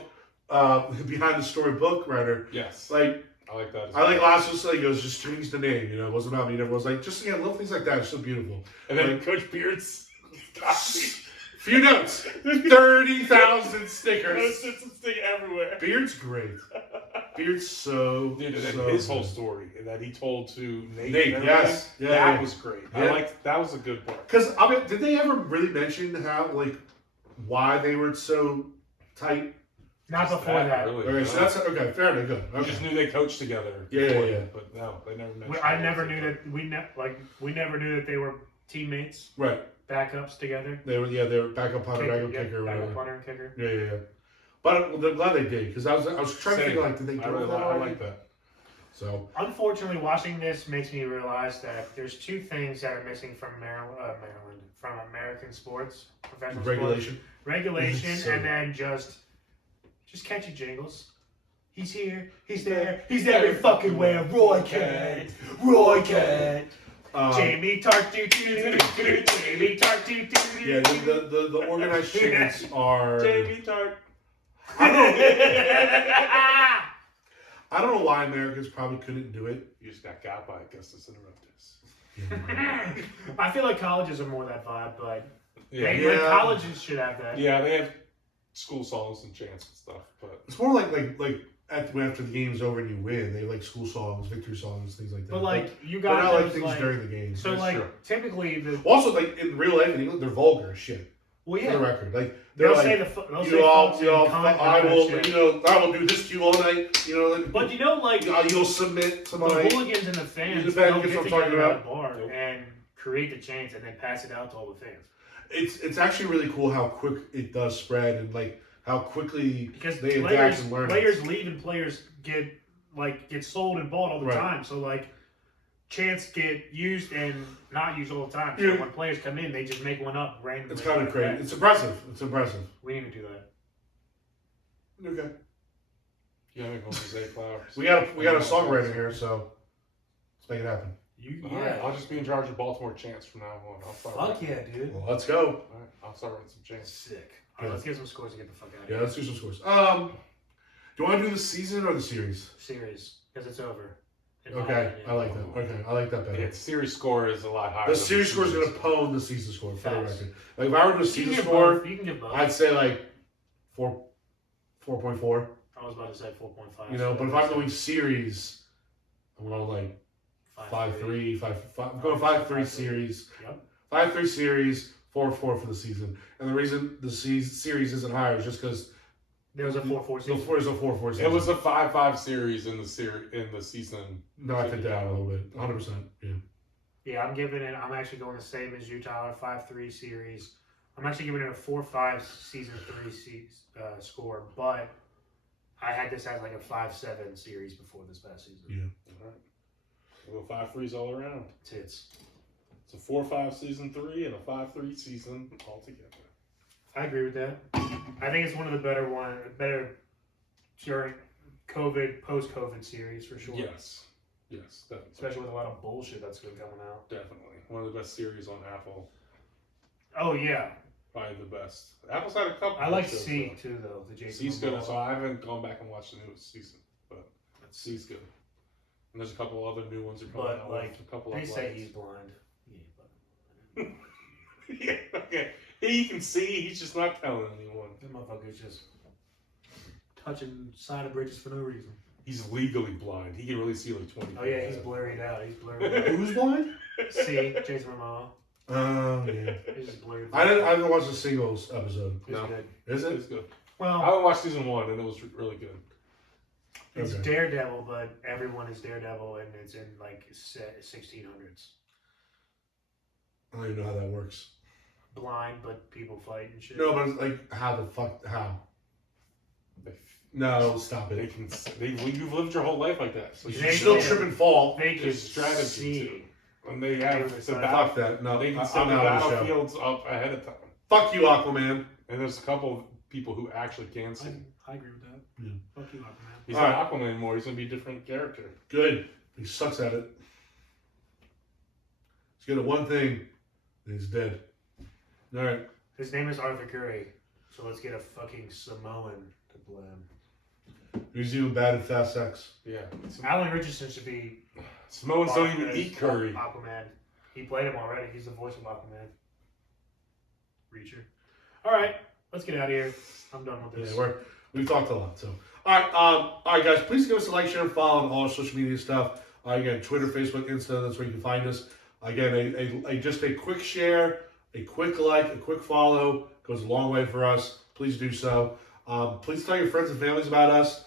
book, behind the story book writer. Yes, Like I like that. As I like well. Lasso, so he goes just changed the name. You know, it wasn't about me. It was like just little things like that. It's so beautiful. And then like- Coach Beards. Few notes, 30,000 stickers. Consistency everywhere. Beard's great. Beard's so. Dude, and then so his whole good. story that he told to Nate. Nate, and yes. everything, Yeah, that yeah. was great. Yeah. I liked that was a good part. Because I mean, did they ever really mention how why they were so tight? Not before that. Really, Okay, so that's okay. Fair enough. Good. We Okay. just knew they coached together. Yeah, before, yeah. But no, they never mentioned. I never knew that we never knew that they were teammates, Right. backups together. They were backup punter, backup kicker, or backup whatever. punter and kicker. Yeah. But I'm glad they did because I was trying to Same. think did they I go really with that I already? like that. So Unfortunately, watching this makes me realize that there's two things that are missing from Maryland, from American sports, professional regulation. sports. Regulation, So- and then just catchy jingles. He's here, he's there, he's every fucking where. Roy Kent, Roy Kent. Jamie Tart doo doo doo doo. Jamie Tart doo doo doo. Yeah, the organized chants are. Jamie Tart. I don't know why Americans probably couldn't do it. You just got by Augustus Interruptus. I feel like colleges are more that vibe, but Yeah, like colleges should have that. yeah, they have school songs and chants and stuff, but It's more like after the game's over and you win, they like school songs, victory songs, things like that. But like you But got not like those, things like, during the game. so That's like true. typically the Also, like in real life in England, they're vulgar as shit. well For the yeah record, like they're they'll like, say they'll say you all, fucks you all, and cunt and I all that will, shit. I will do this to you all night. You know, like, But you know, like you'll submit to the my. hooligans and the fans, The they'll fans, get what I'm talking together at a about. bar and create the chants and then pass it out to all the fans. It's actually really cool how quick it does spread and like how quickly Because they adapt players, and learn. players leave and players get sold and bought all the Right. time. So like chants get used and not used all the time. So Yeah. when players come in, they just make one up randomly. It's kind of crazy. It's impressive. It's impressive. We need to do that. Okay. yeah, they Jose Flowers. We got a songwriter here, so let's make it happen. All right, I'll just be in charge of Baltimore chants from now on. I'll start Fuck writing. yeah, dude. Well, let's go. All right, I'll start writing some chants. Sick. All right, let's get some scores to get the fuck out of Yeah, here. let's do some scores. Do you want to do the season or the series? Series, because it's over. in my Okay, opinion. I like that. Okay, I like that better. Yeah, series score is a lot higher. The than series score is going to seasons. pone the season score for the Facts. record. Like if I were to do a You season can give score, both. You can give both. I'd say like 4.4. I was about to say 4.5. You know, but if I'm going series, I'm going like 5.3. 5.3, 5. I'm going 5.3 series. Yep. 5.3 series, 4.4 for the season. And the reason the series isn't higher is just because There was a 4.4 the season. 4 is a 4.4 season. It was a 5-5 series in the season. knocked it down a little bit. 100%. Yeah. Yeah, I'm actually going the same as you, Tyler. 5.3 series. I'm actually giving it a 4.5 season 3 score, but I had this as like a 5.7 series before this past season. Yeah. All right. We'll go 5-3s all around. Tits. It's a 4-5 season 3 and a 5-3 season altogether. I agree with that. I think it's one of the better during COVID, post-COVID series for sure. Yes, definitely. Especially with a lot of bullshit that's been coming out. Definitely. One of the best series on Apple. Oh yeah, Probably the best. Apple's had a couple. I like shows, C too though. The though. Jason C's good, Momoa. so I haven't gone back and watched the newest season, but C's good. And there's a couple other new ones that are coming But out. like a couple they of say lights. he's blind. Yeah, but Yeah, okay. He can see, he's just not telling anyone. this motherfucker's just touching side of bridges for no reason. He's legally blind. He can really see like 20 Oh yeah, feet he's ahead. blurred out. He's blurred out. Who's blind? See, Jason Momoa. Oh, yeah. He's just blurred. I haven't watched the singles episode. It's No. good. Is it? It's good. I Well, haven't watched season 1 and it was really good. it's Okay. Daredevil, but everyone is Daredevil, and it's in like 1600s. I don't even know how that works. Blind, but people fight and shit. No, but it's like, how? They, No, stop they it. can. You've lived your whole life like that, so You They still can- trip and fall. They can There's strategy see. too. And they have the Fuck battle. Fuck that. No, They can I'm set the out of the show. battlefields up ahead of time. Fuck you, Aquaman. And there's a couple of people who actually can see. I agree with that. Yeah. Fuck you, Aquaman. He's All not Aquaman anymore. He's gonna be a different character. Good. He sucks at it. He's good at one thing, and he's dead. All right. His name is Arthur Curry, so let's get a fucking Samoan to play him. He's even bad at fast sex. Yeah. Alan Richardson should be Samoans don't even as eat curry. Aquaman. He played him already. He's the voice of Aquaman. Reacher. All right, let's get out of here. I'm done with this. Yeah, we've talked a lot. So, all right, guys. Please give us a like, share, and follow on all our social media stuff. Again, Twitter, Facebook, Insta. That's where you can find us. Again, just a quick share, a quick like, a quick follow goes a long way for us. Please do so. Please tell your friends and families about us,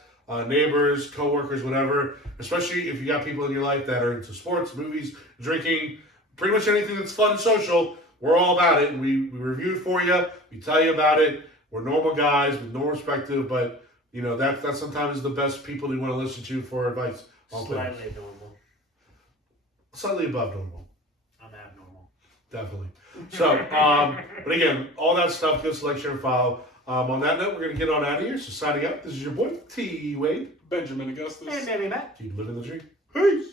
neighbors, coworkers, whatever. Especially if you got people in your life that are into sports, movies, drinking, pretty much anything that's fun and social. We're all about it, and we review it for you. We tell you about it. We're normal guys with no perspective, but you know that sometimes the best people you want to listen to for advice. on things. Slightly normal. Slightly above normal, I'm abnormal. definitely. So, but again, all that stuff, give us a like, share, and follow. On that note, we're gonna get on out of here. So signing up. This is your boy T.Wade. Benjamin Augustus. And DannyMatt. Keep living the dream. Peace.